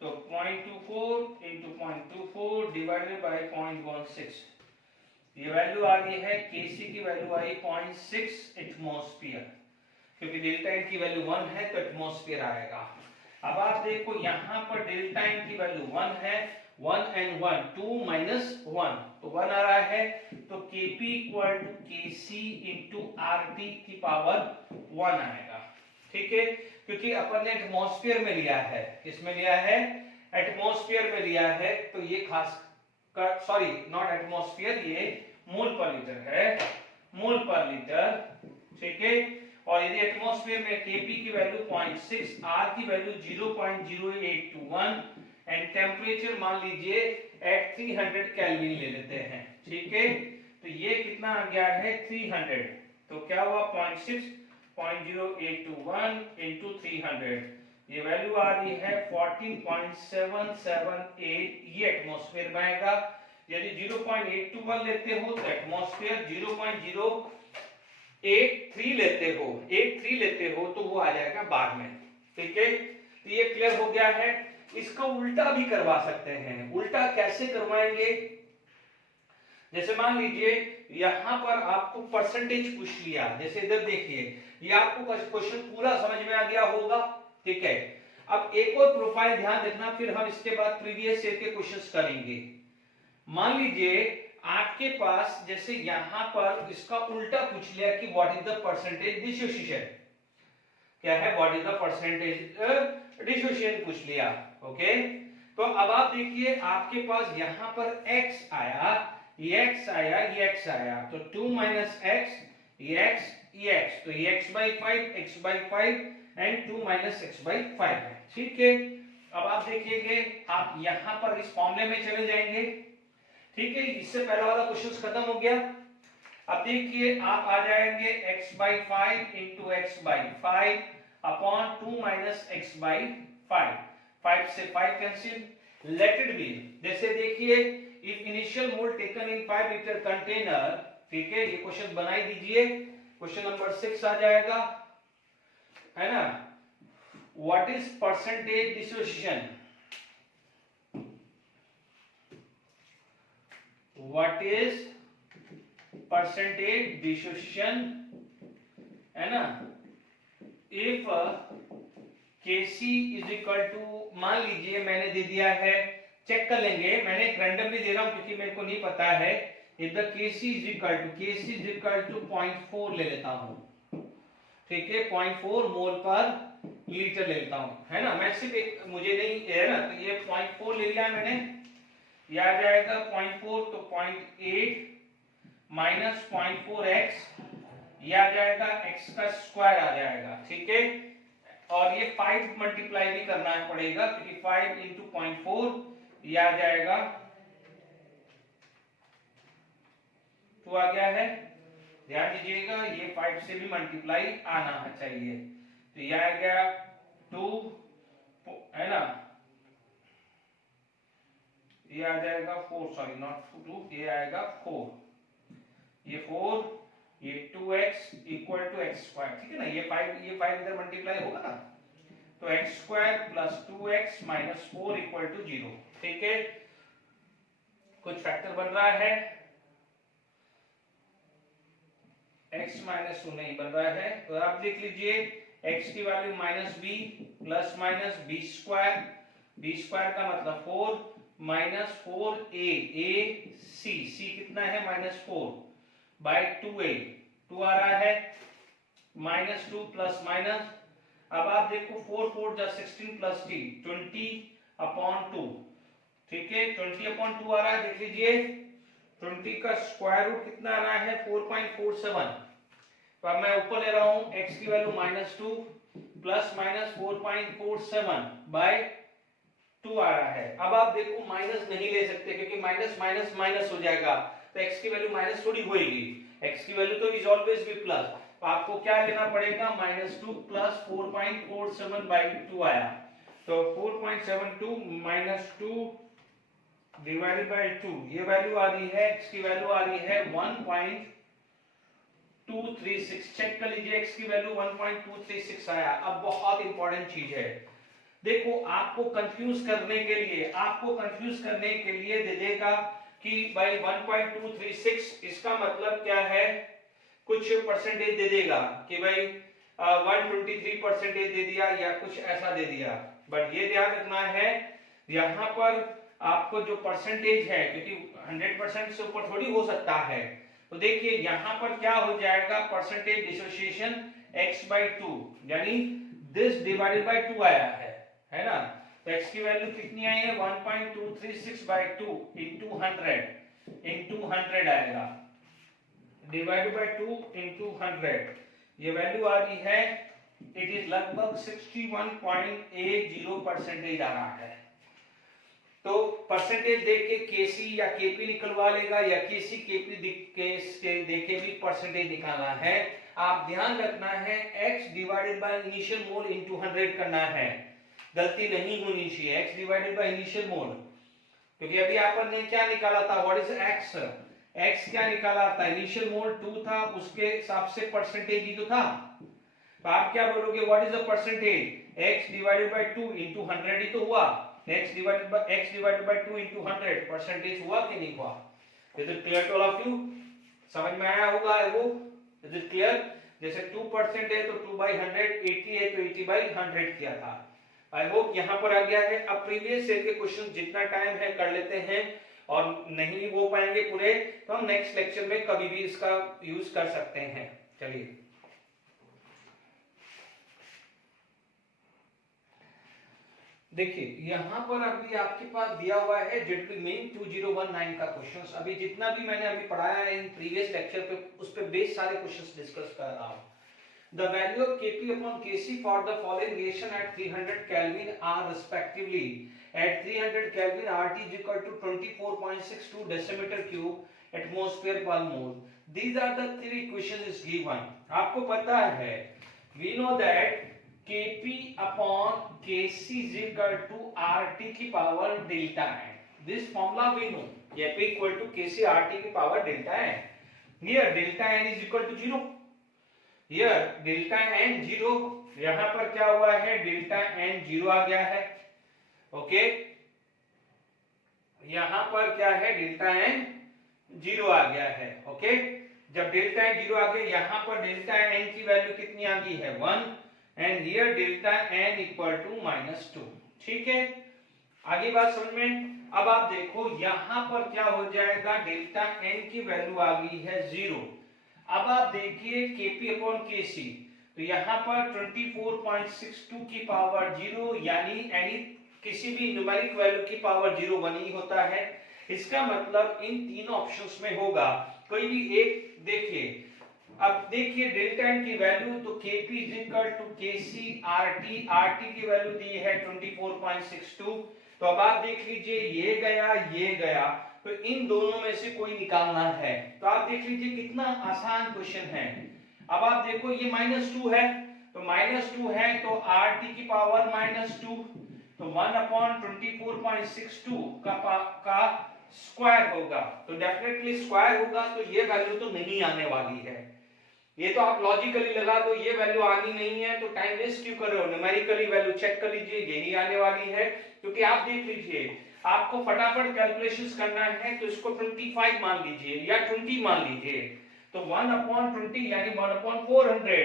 तो 0.24 into 0.24 divided by 0.16, ये वैल्यू आ गई है, Kc की वैल्यू आई 0.6 एटमॉस्फेयर, क्योंकि डेल्टा एन की वैल्यू 1 है तो एटमॉस्फेयर आएगा। अब आप देखो यहाँ पर डेल्टा एन की वैल्यू 1 है, 1 and 1 2 minus 1 तो 1 आ रहा है, तो Kp equal to Kc into RT की पावर 1 आएगा। ठीक है, क्योंकि अपन ने एटमॉस्फेयर में लिया है, किसमें लिया है, एटमॉस्फेयर में लिया है, तो ये खास कर, सॉरी नॉट एटमॉस्फेयर, ये मोल पर लीटर है, मोल पर लीटर। ठीक है, और यदि एटमॉस्फेयर में Kp की वैल्यू 0.6, R की वैल्यू 0.0821 एंड टेम्परेचर मान लीजिए एट 300 केल्विन ले लेते हैं। ठीक है, तो ये कितना आ गया है 300, तो क्या हुआ 0.6 0.0821 into 300, ये वैल्यू आ रही है 14.778, ये एटमॉस्फेयर में आएगा। यदि 0.821 लेते हो तो एटमॉस्फेयर, 0.083 लेते हो, 83 लेते हो तो वो आ जाएगा बार में। ठीक है, तो ये क्लियर हो गया है। इसका उल्टा भी करवा सकते हैं। उल्टा कैसे करवाएंगे, जैसे मान लीजिए यहां पर आपको परसेंटेज पूछ लिया, जैसे इधर देखिए, ये आपको क्वेश्चन पूरा समझ में आ गया होगा। ठीक है, अब एक और प्रोफाइल ध्यान रखना, फिर हम इसके बाद प्रीवियस ईयर के क्वेश्चंस करेंगे। मान लीजिए आपके पास जैसे यहां पर इसका उल्टा पूछ लिया कि what is the percentage dissociation, क्या है, what is the percentage dissociation पूछ लिया। ओके, तो अब आप देखिए आपके पास यहां पर x आया, ये x आया, ये x आया, तो 2 minus x, ये x, ये x, तो ये x by 5 and 2 minus x by 5 है। ठीक है, अब आप देखिएगे आप यहां पर इस फॉर्मूले में चले जाएंगे। ठीक है, इससे पहला वाला क्वेश्चन खत्म हो गया। अब देखिए आप आ जाएंगे x by 5 into x by 5 upon 2 minus x by 5, 5 से 5 कैंसिल, लेट इट बी। जैसे देखिए if initial mole taken in 5 litre container, ठीक है, ये क्वेश्चन बनाई दीजिए, क्वेश्चन नंबर 6 आ जाएगा, है ना, what is percentage dissociation, what is percentage dissociation, है ना, if Kc is equal to, मान लीजिए मैंने दे दिया है, चेक कर लेंगे, मैंने एक रैंडमली दे रहा हूं क्योंकि मेरे को नहीं पता है। If the Kc is equal to 0.4 ले लेता हूं। ठीक है, 0.4 मोल पर लीटर ले लेता हूं, है ना, मैं सिर्फ एक, मुझे नहीं है ना, तो ये 0.4 ले लिया मैंने, ये आ जाएगा 0.4, तो 0.8 माइनस 0.4x, ये आ जाएगा x का स्क्वायर आ जाएगा। ठीक है, और ये 5 मल्टीप्लाई भी करना पड़ेगा क्योंकि 5 into 0.4 ये आ जाएगा 2 आ गया है, ध्यान दीजिएगा, ये 5 से भी मल्टीप्लाई आना चाहिए, तो ये आ गया 2, है ना, ये आ जाएगा 4, सॉरी नॉट 2, ये आएगा 4, ये 4, ये 2x equal to x square. ठीक है ना, ये 5 इधर मल्टीप्लाई होगा ना, तो x square plus 2x minus 4 equal to 0। ठीक है, कुछ फैक्टर बन रहा है, x माइनस 2 नहीं बन रहा है, तो आप देख लीजिए x की value minus b plus minus b square का मतलब 4 माइनस 4a c कितना है माइनस 4 बाय 2a, 2 आ रहा है, माइनस 2 प्लस माइनस, अब आप देखो 4 4 जा 16 प्लस t 20 अपॉन 2। ठीक है, 20 अपॉन 2 आ रहा है, देख लीजिए 20 का स्क्वायर रूट कितना आ रहा है 4.47, तो अब मैं ऊपर ले रहा हूं x की value minus 2 plus minus 4.47 by 2 आ रहा है। अब आप देखो माइनस नहीं ले सकते क्योंकि माइनस माइनस माइनस हो जाएगा, तो x की वैल्यू माइनस थोड़ी होएगी, x की वैल्यू तो इज ऑलवेज बी प्लस, तो आपको क्या लेना पड़ेगा, -2 प्लस 4.47/2 आया। तो 4.72 -2 डिवाइडेड बाय 2, ये वैल्यू आ रही है, x की वैल्यू आ रही है 1.236। चेक कर लीजिए, x की वैल्यू 1.236 आया। अब बहुत इंपॉर्टेंट चीज है, देखो आपको कंफ्यूज करने के लिए दे देगा कि भाई 1.236 इसका मतलब क्या है, कुछ परसेंटेज दे देगा कि भाई 123% दे दिया या कुछ ऐसा दे दिया। बट ये ध्यान रखना है, यहाँ पर आपको जो परसेंटेज है, क्योंकि 100% से ऊपर थोड़ी हो सकता है, तो देखिए यहाँ पर क्या हो जाएगा, परसेंटेज डिसोसिएशन x/2 यानी दिस डिवाइडेड बाय 2 आया है ना। तो x की वैल्यू कितनी आई है, 1.236/2 into 100 आएगा, डिवाइडेड बाय 2 into 100, ये वैल्यू आ रही है, इट इज लगभग 61.80% आ रहा है। तो परसेंटेज देके केसी या केपी निकलवा लेगा, या केसी केपी देके भी परसेंटेज निकालना है। आप ध्यान रखना है, x divided by initial mole into 100 करना है, गलती नहीं होनी चाहिए, x डिवाइडेड बाय इनिशियल मोल। क्योंकि अभी आपने क्या निकाला था, व्हाट इज x क्या निकाला था, इनिशियल मोल 2 था, उसके हिसाब से परसेंटेज ही तो था। तो आप क्या बोलोगे, what is the percentage, x divided by 2 into 100 ही तो हुआ, x divided by 2 into 100 percentage हुआ कि नहीं हुआ। Is it clear to all of you, समझ में आया होगा वो, इज इट क्लियर। जैसे 2% है तो 2/100, 80 है तो 80/100 किया था। आई होप यहाँ पर आ गया है। अब प्रीवियस ईयर के क्वेश्चन जितना टाइम है कर लेते हैं, और नहीं हो पाएंगे पूरे तो हम नेक्स्ट लेक्चर में कभी भी इसका यूज कर सकते हैं। चलिए देखिए, यहाँ पर अभी आपके पास दिया हुआ है जेडपी मेन 2019 का क्वेश्चंस। अभी जितना भी मैंने अभी पढ़ाया है इन प्रीवियस लेक्चर पे, उस पे बेस सारे क्वेश्चंस डिस्कस कर रहा हूँ। The value of Kp upon Kc for the following reaction at 300 Kelvin are respectively at 300 Kelvin RT is equal to 24.62 decimeter cube atmosphere per mole. These are the three equations is given. आपको पता है, we know that Kp upon Kc is equal to RT की power delta n. This formula we know. Kp equal to Kc RT की power delta n. Here delta n is equal to 0. Here delta n 0, यहाँ पर क्या हुआ है, delta n 0 आ गया है। Okay, यहाँ पर क्या है, डेल्टा n 0 आ गया है। ओके, जब डेल्टा n 0 आ गया, यहाँ पर डेल्टा n की वैल्यू कितनी आ गई है, 1, and here delta n equal to -2। ठीक है, आगे बात समझ में। अब आप देखो यहाँ पर क्या हो जाएगा, डेल्टा n की वैल्यू आ गई है 0। अब आप देखिए Kp अपॉन Kc, तो यहाँ पर 24.62 की पावर 0, यानी किसी भी न्यूमेरिक वैल्यू की पावर 0 1 ही होता है। इसका मतलब इन तीनों ऑप्शंस में होगा कोई भी एक। देखिए, अब देखिए डेल्टा n की वैल्यू, तो Kp is equal to Kc RT, RT की वैल्यू दी है 24.62। तो अब आप देख लीजिए, ये गया, तो इन दोनों में से कोई निकालना है। तो आप देख लीजिए कितना आसान क्वेश्चन है। अब आप देखो ये -2 है, तो -2 है तो RT की पावर -2, तो 1/24.62 का स्क्वायर होगा, तो डेफिनेटली स्क्वायर होगा, तो ये वैल्यू तो नहीं आने वाली है। ये तो आप लॉजिकली लगा दो, ये वैल्यू आनी नहीं है, तो टाइम वेस्ट क्यों कर रहे हो, न्यूमेरिकली वैल्यू चेक कर लीजिए, यही आने वाली है। क्योंकि आप देख लीजिए, आपको फटाफट कैलकुलेशंस करना है, तो इसको 25 मान लीजिए या 20 मान लीजिए, तो 1/20 यानी 1/400,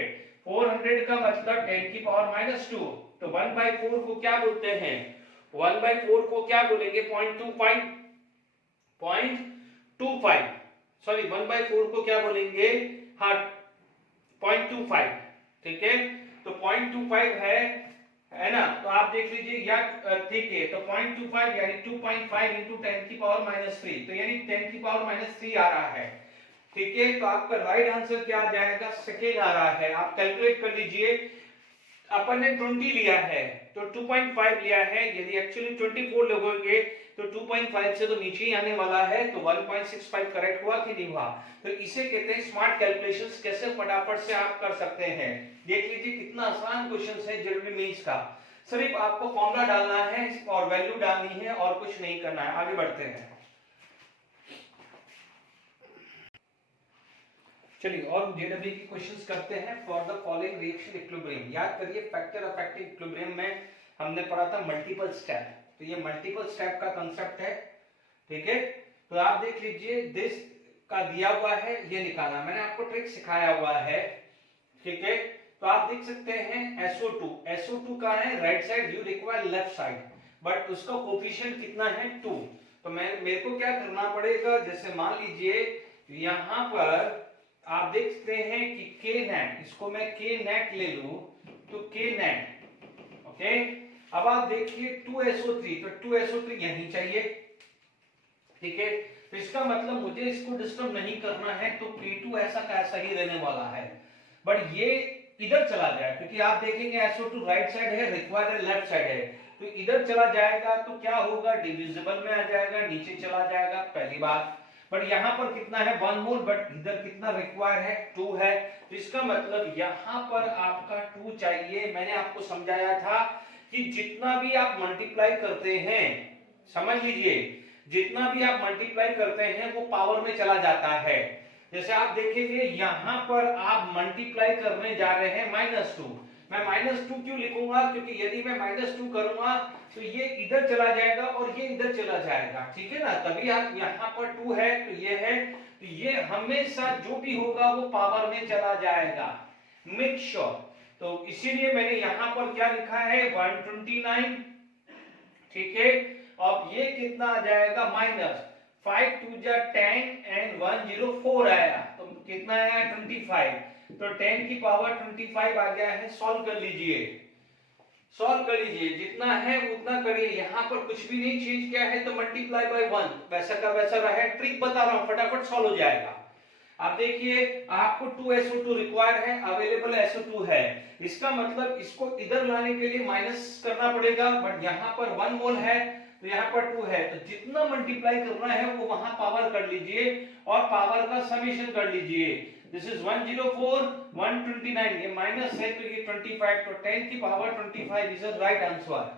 400 का मतलब 10 की पावर -2, तो 1/4 को क्या बोलते हैं, 1/4 को क्या बोलेंगे, 0.25, सॉरी 1/4 को क्या बोलेंगे, हाँ 0.25, ठीक है, तो 0.25 है ना। तो आप देख लीजिए, या ठीक है, तो 0.25 यानी 2.5 into 10 की पावर -3, तो यानी 10 की पावर -3 आ रहा है। ठीक है, तो आपका राइट आंसर क्या आ जाएगा, सेकेंड आ रहा है। आप कैलकुलेट कर लीजिए, अपन ने 20 लिया है तो 2.5 लिया है, यदि एक्चुअली 24 लोगोगे तो 2.5 से तो नीचे ही आने वाला है, तो 1.65 करेक्ट हुआ कि नहीं हुआ। तो इसे कहते हैं स्मार्ट कैलकुलेशंस, कैसे फटाफट से आप कर सकते हैं। देख लीजिए कितना आसान क्वेश्चन है जनरल मीन्स का, सिर्फ आपको फॉर्मूला डालना है और वैल्यू डालनी है और कुछ नहीं करना है। आगे बढ़ते हैं, चलिए और जेडब्ल्यू की क्वेश्चंस करते हैं। For the following reaction equilibrium, याद करिए फैक्टर अफेक्टिंग इक्विलिब्रियम में हमने पढ़ा था मल्टीपल स्टेप, तो ये मल्टीपल स्टेप का कांसेप्ट है, ठीक है। तो आप देख लीजिए दिस का दिया हुआ है, ये निकालना, मैंने आपको ट्रिक सिखाया हुआ है, ठीक है। तो आप देख सकते हैं SO2 का है right side, you require left side, but उसका कोफिशिएंट कितना है 2। तो मेरे को क्या करना पड़ेगा, जैसे मान लीजिए यहां पर आप देख सकते हैं कि K नेट, इसको मैं K नेट ले लूं तो K नेट, ओके। अब आप देखिए 2SO3, तो 2SO3 यहीं चाहिए, ठीक है। तो इसका मतलब मुझे इसको डिस्टर्ब नहीं करना है, तो P2 ऐसा का ऐसा ही रहने वाला है, बट ये इधर चला जाए, क्योंकि आप देखेंगे SO2 राइट साइड है, रिक्वायर्ड लेफ्ट साइड है, तो इधर चला जाएगा तो क्या होगा, डिविजिबल में आ जाएगा, नीचे चला जाएगा, पहली बात। बट यहाँ पर कितना है 1 मोल, बट इधर कितना रिक्वायर है 2 है, तो इसका मतलब यहाँ पर आपका 2 चाहिए। मैंने आपको समझाया था कि जितना भी आप मल्टीप्लाई करते हैं, समझ लीजिए जितना भी आप मल्टीप्लाई करते हैं वो पावर में चला जाता है। जैसे आप देखेंगे यहाँ पर आप मल्टीप्लाई करने जा रहे हैं -2, मैं -2 क्यों लिखूंगा, क्योंकि यदि मैं -2 करूंगा तो ये इधर चला जाएगा और ये इधर चला जाएगा, ठीक है ना, तभी आप यहाँ पर 2 है तो ये है, तो ये हमेशा जो भी होगा वो पावर में चला जाएगा, मेक श्योर। तो इसीलिए मैंने यहाँ पर क्या लिखा है 129, ठीक है। अब ये कितना आ जाएगा -5 2 जा 10 एंड 104 आया, तो कितना आया 25, तो 10 की पावर 25 आ गया है। सॉल्व कर लीजिए, सॉल्व कर लीजिए, जितना है उतना करिए, यहाँ पर कुछ भी नहीं चेंज किया है, तो मल्टीप्लाई बाय 1 वैसा का वैसा रहा है। ट्रिक बता रहा हूँ, फटाफट सॉल्व हो जाएगा। आप देखिए आपको 2SO2 रिक्वायर है, अवेलेबल SO2 है, इसका मतलब इसको इधर लाने के लिए माइनस करना पड़ेगा, बट यहाँ पर 1 मोल है तो यहाँ पर 2 है, तो जितना मल्टीप्लाई करना है वो वहां पावर कर लीजिए और पावर का समेशन कर लीजिए। दिस इज 104 129, ये माइनस है तो ये 25, तो 10 की power 25 is the right answer.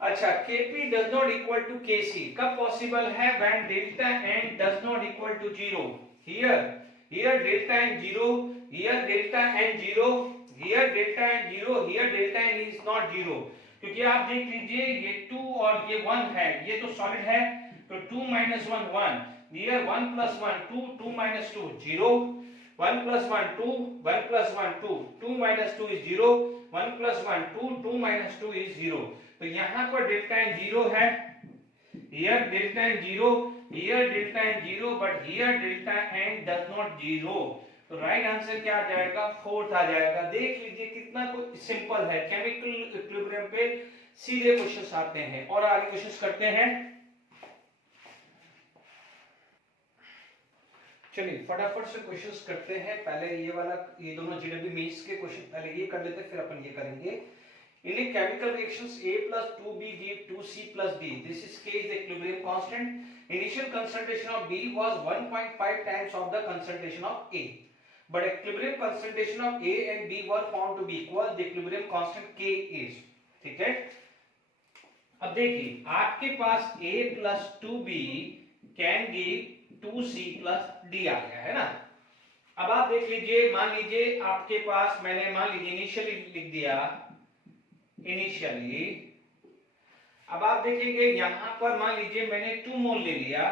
अच्छा, Kp does not equal to Kc कब पॉसिबल है, when delta n does not equal to 0। here delta n 0, here delta n 0, here delta n 0, here delta n is not 0, क्योंकि आप देख लीजिए ये 2 और ये 1 है, ये तो सॉलिड है, तो 2 - 1 1, here 1 + 1 2, 2 - 2 0, 1 + 1 2, 1 + 1 2, 2 - 2 is 0, 1 + 1 2, 2 - 2 is 0। तो यहाँ पर डेल्टा n 0 है, here delta n 0, here delta n 0, but here delta n does not 0, तो राइट आंसर क्या आ जाएगा 4th आ जाएगा। देख लीजिए कितना सिंपल है, केमिकल इक्विलिब्रियम पे सीधे क्वेश्चंस आते हैं। और आगे क्वेश्चंस करते हैं, चलिए फटाफट से क्वेश्चंस करते हैं। पहले ये वाला, ये दोनों जीडब्ल्यू मेंस के क्वेश्चन पहले ये कर लेते हैं, फिर अपन ये करेंगे। In a chemical reactions A plus 2B give 2C plus D. This is K is the equilibrium constant. Initial concentration of B was 1.5 times of the concentration of A. But equilibrium concentration of A and B were found to be equal. The equilibrium constant K is. ठीक है? अब देखिए आपके पास A plus 2B can give 2C plus D आ गया है ना। अब आप देख लीजिए, मान लीजिए आपके पास मैंने मान लीजिए इनिशियली लिख दिया इनिशियली। अब आप देखेंगे यहां पर मान लीजिए मैंने 2 मोल ले लिया,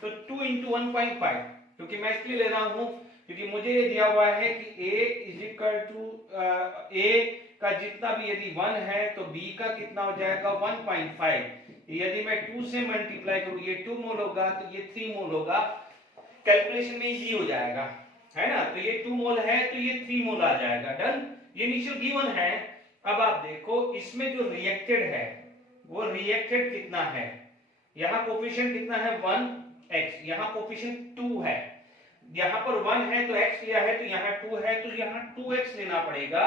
तो 2 × 1.5, क्योंकि मैं इसलिए ले रहा हूं क्योंकि मुझे ये दिया हुआ है कि A = A का जितना भी यदि 1 है तो B का कितना हो जाएगा 1.5। यदि मैं 2 से मल्टीप्लाई करूं, ये 2 मोल होगा तो ये 3 मोल होगा, कैलकुलेशन में इजी हो जाएगा, है ना। तो ये 2 मोल है तो ये 3 मोल आ जाएगा, डन। ये इनिशियल गिवन है। अब आप देखो इसमें जो रिएक्टेड है वो रिएक्टेड कितना है, यहाँ कोफिशिएंट कितना है 1x, यहाँ कोफिशिएंट 2 है, यहाँ पर 1 है तो x लिया है, तो यहाँ 2 है तो यहाँ 2x लेना पड़ेगा।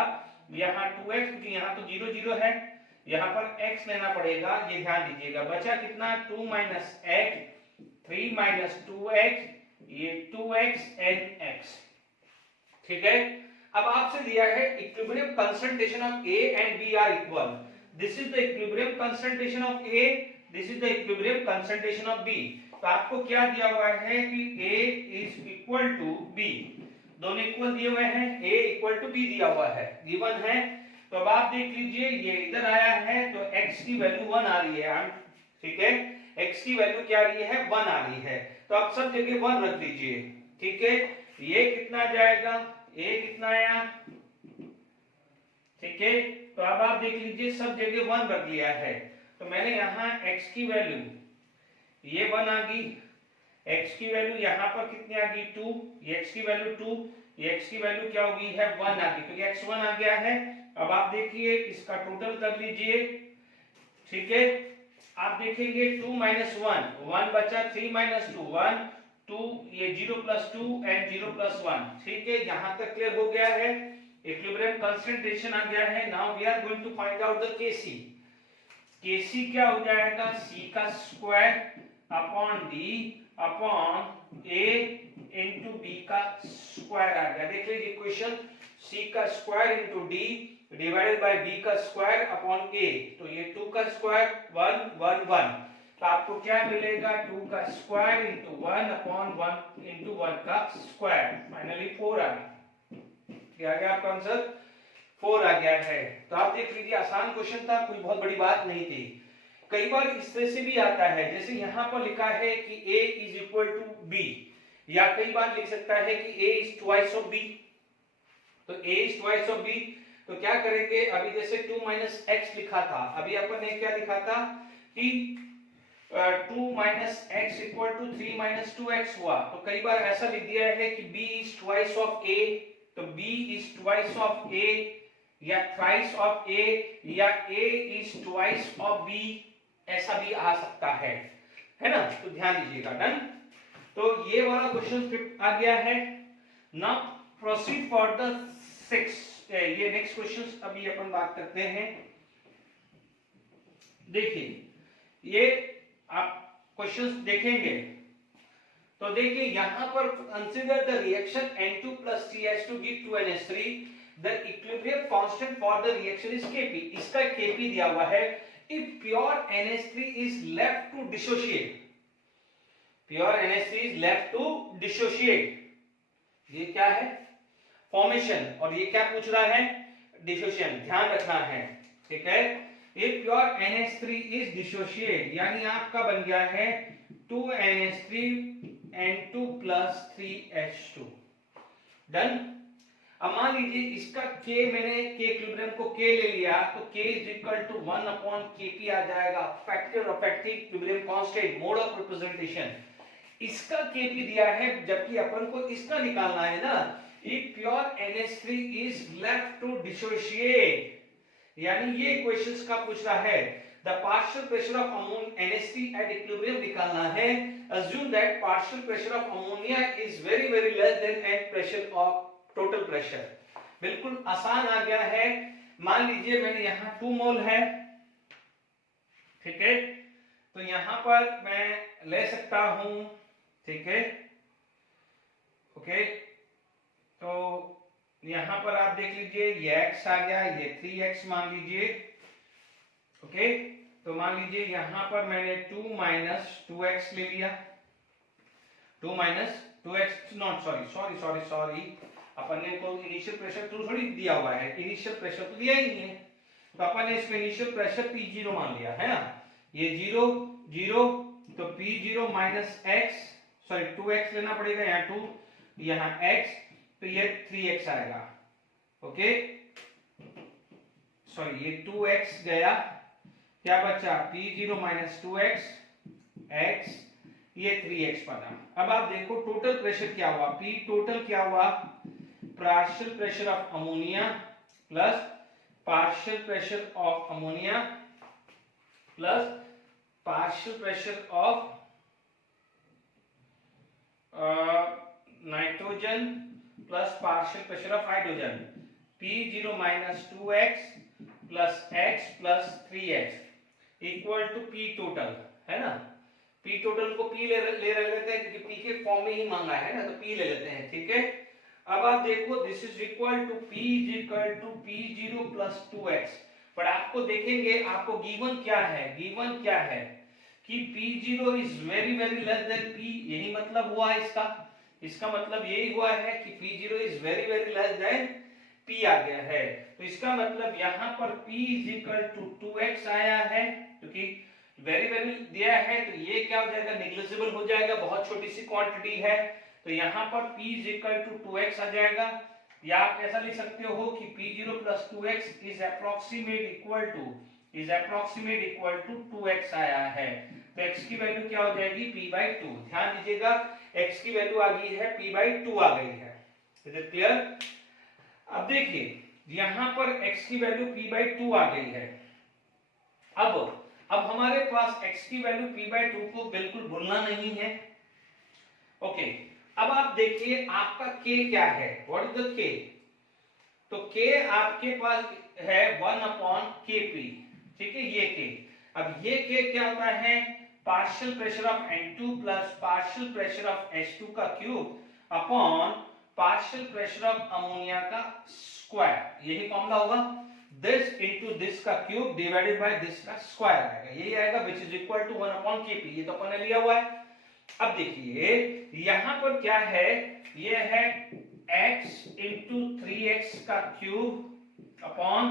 यहाँ 2x, क्योंकि यहाँ तो 0 0 है, यहाँ पर x लेना पड़ेगा, ये ध्यान दीजिएगा। बचा कितना 2 माइनस x, 3 माइनस 2x, ये 2x and x। ठीक है, अब आपसे दिया है equilibrium concentration of A and B are equal. This is the equilibrium concentration of A, this is the equilibrium concentration of B। तो आपको क्या दिया हुआ है कि A is equal to B, दोनों इक्वल दिए हुए हैं, A इक्वल टू B दिया हुआ है, गिवन है। तो अब आप देख लीजिए, ये इधर आया है तो x की वैल्यू 1 आ रही है, ठीक है, x की वैल्यू क्या आ रही है, 1 आ रही है। तो आप सब जगह 1 रख लीजिए, ठीक है। ये कितना जाएगा, a कितना आया, ठीक है। तो अब आप देख लीजिए सब जगह 1 रख लिया है। तो मैंने यहाँ x की वैल्यू ये 1 आ गई, x की वैल्यू यहाँ पर कितनी आ गई 2, ये x की वैल्यू 2, ये x की वैल्यू क्या हो गई है 1 आ गई, क्योंकि x 1 आ गया है। अब आप देखिए इसका टोटल कर लीजिए, ठीक है। आप देखेंगे 2 माइनस 1, 1 बचा, 3 माइनस 2 1, 2, ये 0 प्लस 2 एंड 0 प्लस 1, ठीक है। यहां तक क्लियर हो गया है, इक्विलिब्रियम कंसंट्रेशन आ गया है। Now we are going to find out the Kc। Kc क्या हो जाएगा, c का square upon d upon a into b का स्क्वायर आ गया। देख लीजिए क्वेश्चन, c का square into d divided by b का स्क्वायर अपॉन a। तो ये 2 का स्क्वायर 1 1 1, तो आपको क्या मिलेगा 2 का स्क्वायर इंटू 1 अपॉन 1 इंटू 1 का स्क्वायर, फाइनली 4 आ गया। क्या आ गया आपका आंसर, 4 आ गया है। तो आप देख लीजिए आसान क्वेश्चन था, कोई बहुत बड़ी बात नहीं थी। कई बार इस तरह से भी आता है, जैसे यहाँ पर लिखा है कि a is equal to b, या कई बार लिख सकता है कि a is twice of b। तो a is twice of b, तो क्या करेंगे, अभी जैसे 2 माइनस x लिखा था, अभी अपन ने क्या लिखा था कि 2 minus x equal to 3 minus 2x हुआ। तो कई बार ऐसा लिख दिया है कि b is twice of a, तो b is twice of a या थ्राइस ऑफ a, या a is twice of b, ऐसा भी आ सकता है ना। तो ध्यान दीजिएगा, डन। तो ये वाला क्वेश्चन आ गया है। नाउ प्रोसीड फॉर द 6, ये नेक्स्ट क्वेश्चन अभी अपन बात करते हैं। देखिए ये आप क्वेश्चंस देखेंगे तो देखिए यहां पर consider the reaction N2 plus CH2 give 2NH3, the equilibrium constant for the reaction is Kp। इसका Kp दिया हुआ है। If pure NH3 is left to dissociate, pure NH3 is left to dissociate, ये क्या है फॉर्मेशन, और ये क्या पूछ रहा है डिसोसिएशन, ध्यान रखना है, ठीक है। If pure NH3 is dissociate, यानी आपका बन गया है 2NH3 N2 plus 3H2, done. अब मान लीजिए इसका K, मैंने K इक्विलिब्रियम को K ले लिया, तो K is equal to 1 upon Kp आ जाएगा, factor of equilibrium constant, mode of representation. इसका Kp दिया है, जबकि अपन को इसका निकालना है ना। If pure NH3 is left to dissociate, यानी ये क्वेश्चंस का पूछ रहा है the partial pressure of NH3 at equilibrium निकालना है। assume that partial pressure of ammonia is very very less than end pressure of total pressure। बिल्कुल आसान आ गया है। मान लीजिए मैंने यहाँ 2 मोल है, ठीक है, तो यहाँ पर मैं ले सकता हूं, ठीक है, ओके। तो यहां पर आप देख लीजिए ये x आ गया, ये 3x मान लीजिए, ओके। तो मान लीजिए यहां पर मैंने 2 माइनस 2x ले लिया, 2 माइनस 2x, नॉट सॉरी, अपन ने को इनिशियल प्रेशर तो थोड़ी दिया हुआ है, इनिशियल प्रेशर तो दिया ही नहीं है, तो अपन ने इसमें इनिशियल प्रेशर P0 मान लिया है ना। ये 0 0, तो P0 minus x, sorry 2x लेना पड़ेगा, यहाँ 2 यहाँ x, तो ये 3x आएगा, ओके। सॉरी ये 2x गया, क्या बचा P0 माइनस 2x x, ये 3x बना। अब आप देखो टोटल प्रेशर क्या हुआ, P टोटल क्या हुआ, partial pressure of ammonia plus partial pressure of ammonia plus partial pressure of nitrogen plus partial pressure of hydrogen, P0 minus 2x plus x plus 3x equal to P total, है ना। P total को P ले लेते हैं क्योंकि P के form में ही मांगा है ना, तो P ले लेते हैं, ठीक है। अब आप देखो this is equal to P is equal to P0 plus 2x, पर आपको देखेंगे आपको गिवन क्या है, गिवन क्या है कि P0 is very very less than P, यही मतलब हुआ इसका, इसका मतलब यही हुआ है कि P0 is very very less than P आ गया है। तो इसका मतलब यहाँ पर P is equal to 2x आया है, क्योंकि वेरी वेरी दिया है तो ये क्या हो जाएगा, नेग्लिजिबल हो जाएगा, बहुत छोटी सी क्वांटिटी है, तो यहाँ पर P is equal to 2x आ जाएगा। या आप ऐसा लिख सकते हो कि P0 plus 2x is approximate equal to 2x आया है, तो x की वैल्यू क्या हो जाएगी, P/2। ध्यान दीजिएगा x की वैल्यू आ गई है P/2 आ गई है, इज इट क्लियर। अब देखिए यहां पर x की वैल्यू P/2 आ गई है। अब हमारे पास x की वैल्यू P/2 को बिल्कुल भूलना नहीं है, ओके। अब आप देखिए आपका k क्या है, व्हाट इज द k, तो k आपके पास है 1/kp, ठीक है, ये k। अब ये k क्या होता है, partial pressure of N2 plus partial pressure of H2 का cube upon partial pressure of ammonia का स्क्वायर, यही फॉर्मूला होगा, दिस इनटू दिस का क्यूब डिवाइडेड बाय दिस का स्क्वायर आएगा, यही आएगा, which is equal to 1/kp, ये तो अपन ने लिया हुआ है। अब देखिए यहां पर क्या है, ये है x इंटू 3x का cube upon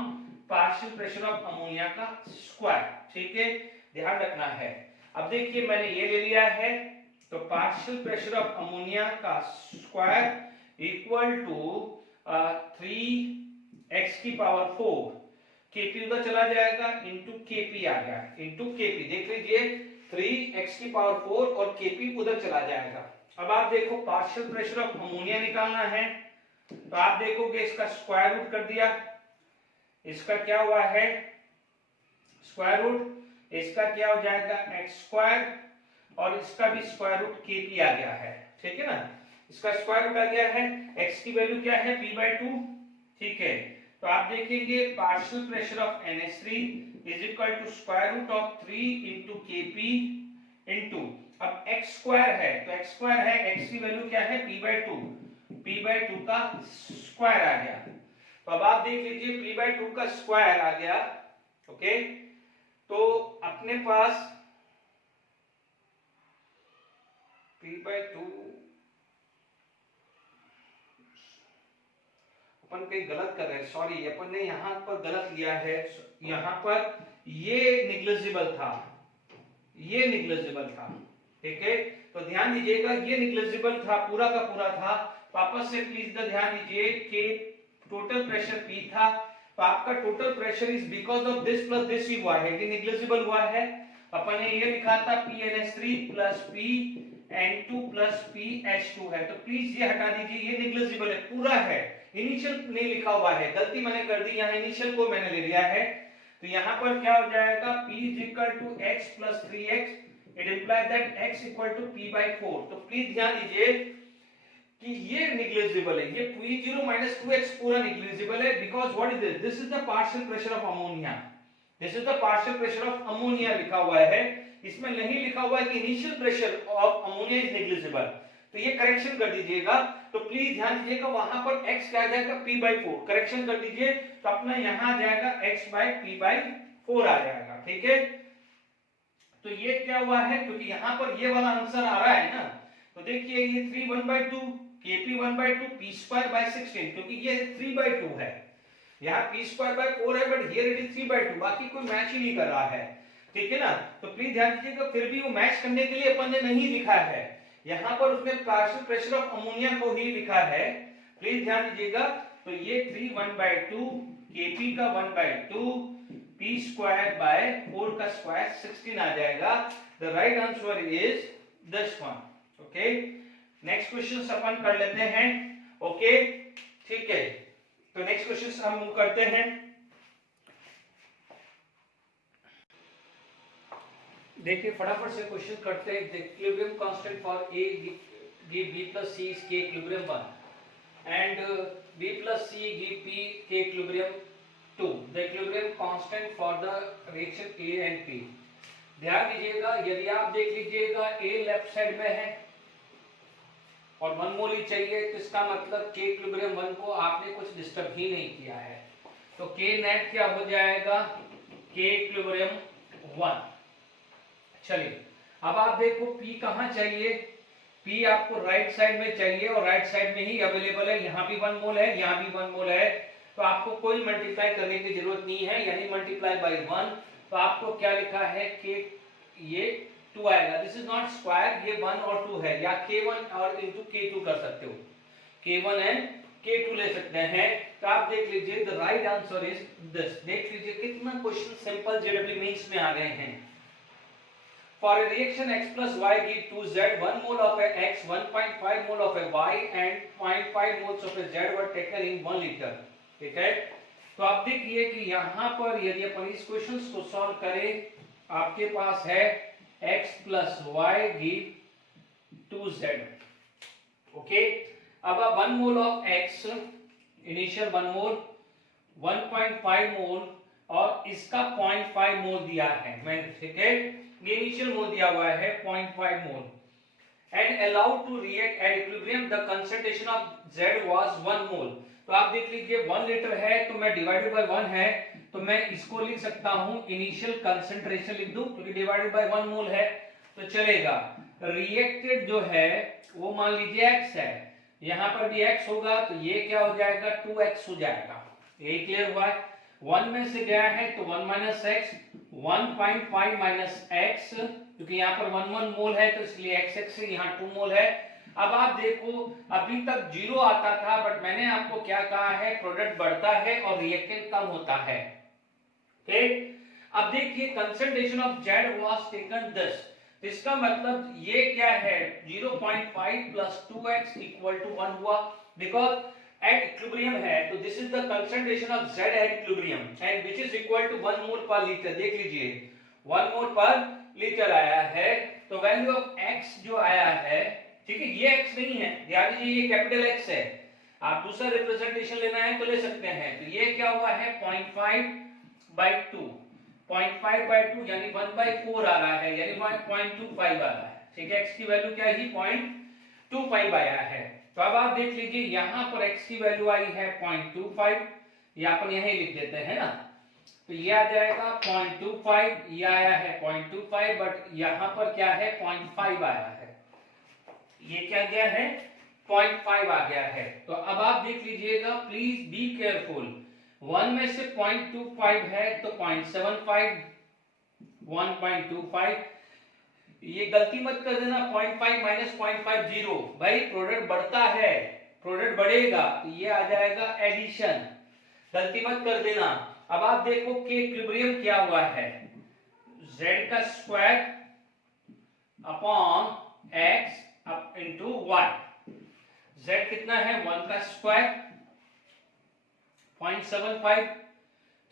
partial pressure of ammonia का स्क्वायर, ठीक है, ध्यान रखना है। अब देखिए मैंने ये ले लिया है, तो पार्शियल प्रेशर ऑफ अमोनिया का स्क्वायर इक्वल टू 3x की पावर 4, kp उधर चला जाएगा इंटू kp आ गया, इंटू kp, देख लीजिए 3x की पावर 4 और kp उधर चला जाएगा। अब आप देखो पार्शियल प्रेशर ऑफ अमोनिया निकालना है, तो आप देखोगे इसका स्क्वायर रूट कर दिया, इसका क्या हुआ है स्क्वायर रूट, इसका क्या हो जाएगा x स्क्वायर, और इसका भी स्क्वायर रूट kp आ गया है, ठीक है ना, इसका स्क्वायर रूट आ गया है, x की वैल्यू क्या है P/2, ठीक है। तो आप देखेंगे partial pressure of NH3 is equal to square root of 3 into kp into, अब x स्क्वायर है तो x स्क्वायर है, x की वैल्यू क्या है P/2 का स्क्वायर आ गया। तो अब आप देख लीजिए P/2 का स्क्वायर आ गया, ओके। तो अपने पास P/2 अपन कहीं गलत कर रहे हैं, सॉरी अपन ने यहां पर गलत लिया है, यहां पर ये नेग्लिजिबल था, ये नेग्लिजिबल था, ठीक है, तो ध्यान दीजिएगा ये नेग्लिजिबल था, पूरा का पूरा था, वापस से प्लीज ध्यान दीजिए कि टोटल प्रेशर P था, तो आपका total pressure is because of this plus this he हुआ है, ये नेग्लिजिबल हुआ है, अपन ने ये लिखा था PNH3 plus PN2 plus PH2 है, तो प्लीज ये हटा दीजिए, ये नेग्लिजिबल है, पूरा है, इनिशियल नहीं लिखा हुआ है, गलती मैंने कर दी, यहाँ इनिशियल को मैंने ले लिया है, तो यहाँ पर क्या हो जाएगा P is equal to x plus 3x, it implies that x equal to P/4, तो प्लीज ध्यान दीजिए कि ये नेग्लिजिबल है, ये P0 minus 2x पूरा नेग्लिजिबल है, because what is this, this is the partial pressure of ammonia, this is the partial pressure of ammonia लिखा हुआ है, इसमें नहीं लिखा हुआ है कि initial pressure of ammonia is negligible, तो ये करेक्शन कर दीजिएगा, तो प्लीज ध्यान दीजिएगा वहां पर x क्या आ जाएगा P/4, करेक्शन कर दीजिए, तो अपना यहां आ जाएगा x/P/4 आ जाएगा, ठीक है। तो ये क्या हुआ है, क्योंकि यहां पर ये वाला आंसर आ रहा है ना, तो देखिए ये 3 1/2 kp 1/2 p²/16, क्योंकि ये 3/2 है, यहाँ p²/4 है, बट हियर इट इज 3/2, बाकी कोई मैच ही नहीं कर रहा है, ठीक है ना। तो प्लीज ध्यान दीजिएगा, फिर भी वो मैच करने के लिए अपन ने नहीं लिखा है, यहाँ पर उसने पार्शियल प्रेशर ऑफ अमोनिया को ही लिखा है, प्लीज ध्यान दीजिएगा, तो ये 3 1/2 kp का 1/2 p²/4 का स्क्वायर 16 आ जाएगा, the right answer is this one, okay. Next question अपन कर लेते हैं, ओके, ठीक है, तो नेक्स्ट क्वेश्चन हम मूव करते हैं। देखिए फटाफट से क्वेश्चन करते हैं, the equilibrium constant for A give B plus C is K equilibrium 1 and B plus C give P K equilibrium 2, the equilibrium constant for the reaction A and P। ध्यान दीजिएगा, यदि आप देख लीजिएगा A लेफ्ट साइड में है और 1 मोल ही चाहिए, तो इसका मतलब K इक्विलिब्रियम 1 को आपने कुछ डिस्टर्ब ही नहीं किया है, तो K नेट क्या हो जाएगा, K इक्विलिब्रियम 1। चलिए अब आप देखो P कहाँ चाहिए, P आपको राइट साइड में चाहिए और राइट साइड में ही अवेलेबल है, यहाँ भी 1 मोल है, यहाँ भी 1 मोल है, तो आपको कोई मल्टीप्लाई करने की जरूरत नहीं है, यानी मल्टीप्लाई बाय 1। तो आपको क्या लिखा है, K ये 2 आएगा, दिस इज नॉट स्क्वायर, ये 1 और 2 है, या K1 और इंटू K2 कर सकते हो, K1 एंड K2 ले सकते हैं। तो आप देख लीजिए the right answer is this. देख लीजिए कितना क्वेश्चन सिंपल जेडब्ल्यू मीन्स में आ गए हैं। For a reaction x plus y give 2z, 1 mole of a x, 1.5 mole of a y and 0.5 moles of a z were taken in 1 liter। ठीक है, तो आप देखिए कि यहाँ पर यदि अपन इस क्वेश्चन को सॉल्व करें, आपके पास है x plus y give 2z। Okay, अब 1 मोल ऑफ x, इनिशियल 1 मोल, 1.5 मोल और इसका 0.5 मोल दिया है मैंने, ठीक है, ये इनिशियल मोल दिया हुआ है 0.5 mole, and allowed to react at equilibrium the concentration of Z was 1 mole. तो आप देख लीजिए 1 लीटर है तो मैं डिवाइडेड बाय 1 है, तो मैं इसको लिख सकता हूं इनिशियल कंसंट्रेशन लिख दूं, क्योंकि डिवाइडेड बाय 1 मोल है तो चलेगा। रिएक्टेड जो है वो मान लीजिए x है, यहां पर भी x होगा तो ये क्या हो जाएगा, 2x हो जाएगा। ये क्लियर हुआ है, 1 में से गया है तो 1 माइनस x, 1.5 माइनस x, क्योंकि यहाँ पर 1 मोल है तो इसलिए x से यहाँ 2 मोल है। अब आप देखो अभी तक 0 आता था, बट मैंने आपको क्या कहा है, प्रोडक्ट बढ़ता है और रिएक्टेंट कम होता है। ठीक, अब देखिए concentration of Z was taken this, इसका मतलब ये क्या है, 0.5 प्लस 2x इक्वल टू 1 हुआ, बिकॉज at equilibrium है, तो this is the concentration of Z at equilibrium and which is equal to 1 mole per liter। देख लीजिए 1 मोल पर लीटर आया है, तो वैल्यू ऑफ x जो आया है, ठीक है, ये x नहीं है, ध्यान दीजिए ये कैपिटल X है, आप दूसरा रिप्रेजेंटेशन लेना है तो ले सकते हैं। तो ये क्या हुआ है 0.5 by 2, 0.5 by 2 यानी 1/4 आ रहा है, यानी 0.25 आ रहा है, ठीक है, x की वैल्यू क्या है 0.25 आया है। तो अब आप देख लीजिए यहाँ पर x की वैल्यू आई है 0.25, ये अपन यहीं लिख देते हैं ना, तो ये आ जाएगा 0.25, ये आया है 0.25, बट यहाँ पर क्या है 0.5 आया है, ये क्या गया है 0.5 आ गया है। तो अब आप देख लीजिएगा, प्लीज बी केयरफुल, 1 में से 0.25 है तो 0.75, 1.25, ये गलती मत कर देना, 0.5 माइनस 0.5 0, भाई प्रोडक्ट बढ़ता है, प्रोडक्ट बढ़ेगा तो ये आ जाएगा एडिशन, गलती मत कर देना। अब आप देखो कि इक्विलिब्रियम क्या हुआ है, z का square upon x up into y, z कितना है 1 का स्क्वायर 0.75,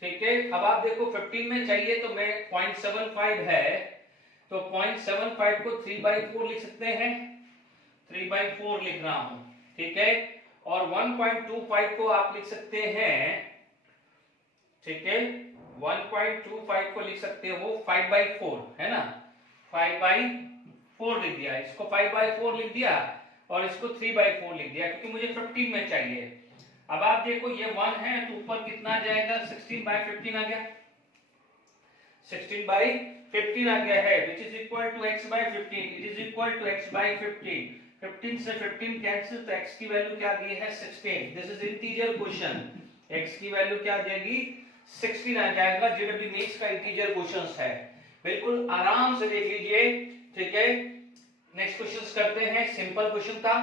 ठीक है। अब आप देखो 15 में चाहिए तो मैं 0.75 है तो 0.75 को 3/4 लिख सकते हैं, 3/4 लिख रहा हूं, ठीक है, और 1.25 को आप लिख सकते हैं, ठीक है, 1.25 को लिख सकते हो 5/4, है ना, 5/4 लिख दिया, इसको 5/4 लिख दिया और इसको 3/4 लिख दिया, क्योंकि मुझे 15 में चाहिए। अब आप देखो ये 1 है तो ऊपर कितना आ जाएगा, 16/15 आ गया, 16/15 आ गया है, which is equal to x/15, it is equal to x/15, 15 से 15 कैंसिल, तो x की वैल्यू क्या आ गई है 16। This is integer question, x की वैल्यू क्या आ जाएगी 16 आ जाएगा, जेडब्ल्यू मीन्स का इंटीजर क्वेश्चंस है, बिल्कुल आराम से देख लीजिए, ठीक है। नेक्स्ट क्वेश्चंस करते हैं, सिंपल क्वेश्चन था,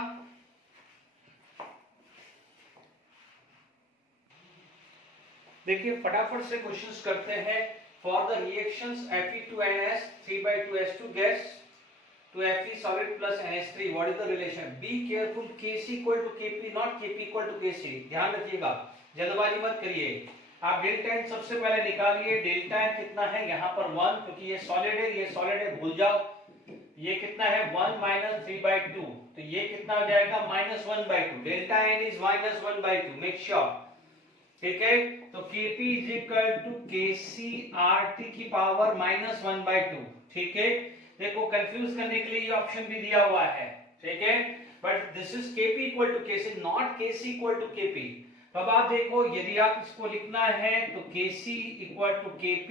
देखिए फटाफट से क्वेश्चंस करते हैं। For the reactions Fe2NS 3/2H2 gas to Fe solid plus NH3, what is the relation? Be careful, Kc equal to Kp, not Kp equal to Kc, ध्यान रखिएगा, जल्दबाजी मत करिए। आप डेल्टा एन सबसे पहले निकालिए, डेल्टा एन कितना है यहाँ पर 1, क्योंकि ये सॉलिड है, ये सॉलिड है, भूल जाओ, ये कितना है 1 माइनस 3/2, तो ये कितना हो जाएगा -1/2। Delta n is -1/2, make sure, ठीक है। तो Kp is equal to KcRT की पावर -1/2, ठीक है। देखो कंफ्यूज करने के लिए ये ऑप्शन भी दिया हुआ है, ठीक है, but this is Kp equal to Kc, not Kc equal to Kp। तो अब आप देखो यदि आप इसको लिखना है तो Kc इक्वल टू Kp,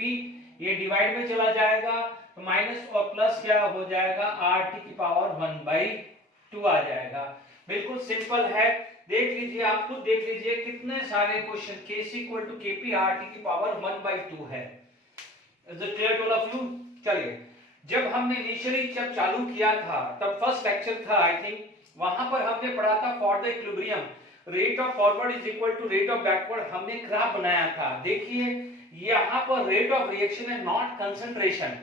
ये डिवाइड में चला जाएगा तो माइनस और प्लस क्या हो जाएगा, RT की पावर 1/2 आ जाएगा। बिल्कुल सिंपल है, देख लीजिए, आप खुद देख लीजिए कितने सारे question Kc equal to Kp RT की पावर 1/2 है। Is it clear to all of you? चलिए, जब हमने इनिशियली जब चालू किया था तब फर्स्ट लेक्चर था आई थिंक, वहां पर हमने पढ़ा था for the equilibrium rate of forward is equal to rate of backward, हमने ग्राफ बनाया था। देखिए यहाँ पर रेट ऑफ रिएक्शन है, नॉट कंसंट्रेशन।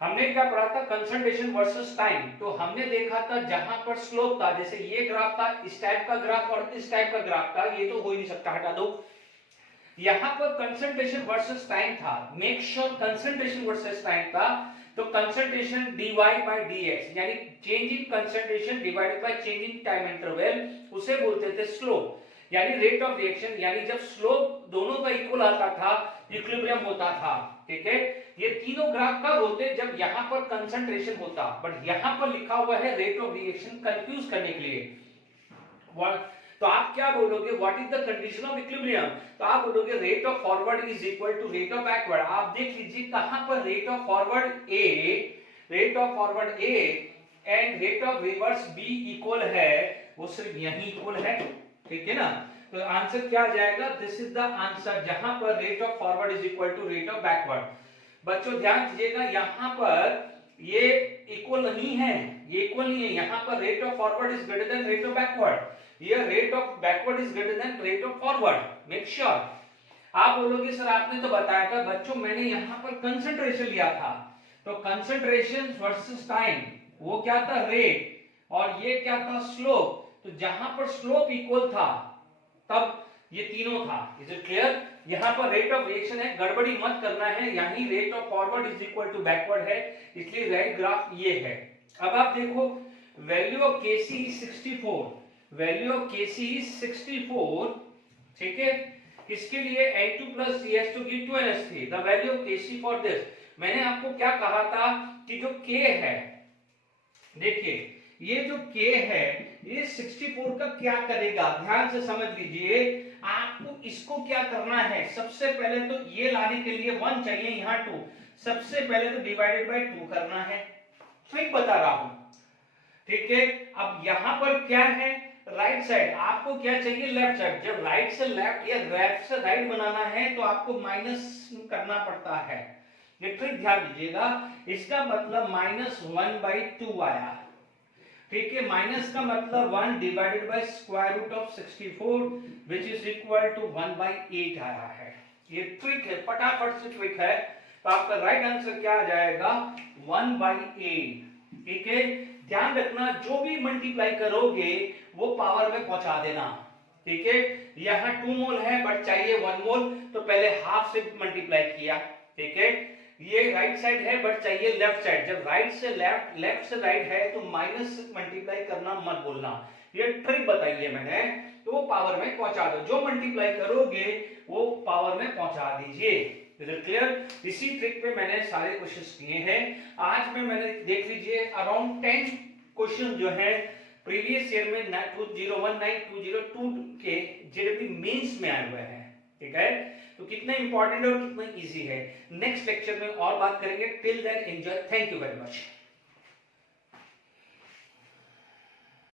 हमने क्या पढ़ा था, कंसंट्रेशन वर्सेस टाइम। तो हमने देखा था जहां पर स्लोप था, जैसे ये ग्राफ था, इस टाइप का ग्राफ और इस टाइप का ग्राफ था, ये तो हो ही नहीं सकता, हटा दो। यहां पर कंसंट्रेशन वर्सेस टाइम था, make sure concentration versus time था। तो कंसंट्रेशन dy by dx यानी change in concentration divided by change in time interval, उसे बोलते थे स्लोप, यानी रेट ऑफ रिएक्शन। यानी जब स्लोप दोनों का इक्वल आता था, इक्विलिब्रियम होता था, ठीक है। ये तीनों ग्राफ कब होते, जब यहाँ पर कंसंट्रेशन होता, बट यहाँ पर लिखा हुआ है रेट ऑफ रिएक्शन, कंफ्यूज करने के लिए। तो आप क्या बोलोगे, what is the condition of equilibrium? तो आप बोलोगे rate of forward is equal to rate of backward. आप देख लीजिए कहां पर rate of forward A and rate of reverse B equal है, वो सिर्फ यही इक्वल है, ठीक है ना। तो आंसर क्या आ जाएगा, दिस इज द आंसर, जहां पर rate of forward is equal to rate of backward. बच्चों ध्यान दीजिएगा, यहां पर ये इक्वल नहीं है, ये इक्वल नहीं है, यहां पर rate of forward is greater than rate of backward, ये rate of backward is greater than rate of forward, make sure. आप बोलोगे सर आपने तो बताया था, बच्चों मैंने यहां पर कंसंट्रेशन लिया था, तो कंसंट्रेशन वर्सेस टाइम, वो क्या था रेट, और ये क्या था स्लोप। तो जहां पर स्लोप इक्वल था तब ये तीनों था। Is it clear? यहां पर रेट ऑफ रिएक्शन है, गड़बड़ी मत करना है, यही rate of forward is equal to backward है, इसलिए राइट ग्राफ ये है। अब आप देखो value of Kc is 64, value of Kc is 64, ठीक है। किसके लिए, N2 plus CH2 give 2NH3, the value of Kc for this। मैंने आपको क्या कहा था कि जो K है, देखिए ये जो K है, ये 64 का क्या करेगा, ध्यान से समझ लीजिए। आपको इसको क्या करना है, सबसे पहले तो ये लाने के लिए 1 चाहिए, यहाँ 2, सबसे पहले तो डिवाइडेड बाय 2 करना है, ठीक बता रहा हूं, ठीक है। अब यहां पर क्या है, राइट साइड, आपको क्या चाहिए, लेफ्ट साइड। जब राइट से लेफ्ट या लेफ्ट से राइट बनाना है तो आपको माइनस करना पड़ता है, ये ट्रिक ध्यान दीजिएगा। इसका मतलब -1/2 आया, ठीक है। माइनस का मतलब 1 divided by square root of 64 which is equal to 1/8 आया है। ये ट्रिक है, फटाफट से ट्रिक है। तो आपका राइट आंसर क्या आ जाएगा, 1/8, ठीक है। ध्यान रखना, जो भी मल्टीप्लाई करोगे वो पावर में पहुंचा देना, ठीक है। यहाँ 2 मोल है बट चाहिए 1 मोल, तो पहले हाफ से मल्टीप्लाई किया, ठीक है। ये राइट साइड है बट चाहिए लेफ्ट साइड, जब राइट से लेफ्ट, लेफ्ट से राइट है तो माइनस से मल्टीप्लाई करना मत बोलना, ये ट्रिक बताई है मैंने, तो वो पावर में पहुंचा दो, जो मल्टीप्लाई करोगे वो पावर में पहुंचा दीजिए। Is it clear? इसी ट्रिक पे मैंने सारे क्वेश्चंस किए हैं आज में। मैंने देख लीजिए अराउंड 10 क्वेश्चन जो है प्रीवियस ईयर में 2019 2022 के जेडब्ल्यू मेंस में आए हुए हैं, ठीक है। तो कितना इंपॉर्टेंट और कितना इजी है, नेक्स्ट लेक्चर में और बात करेंगे। Till then enjoy, thank you very much.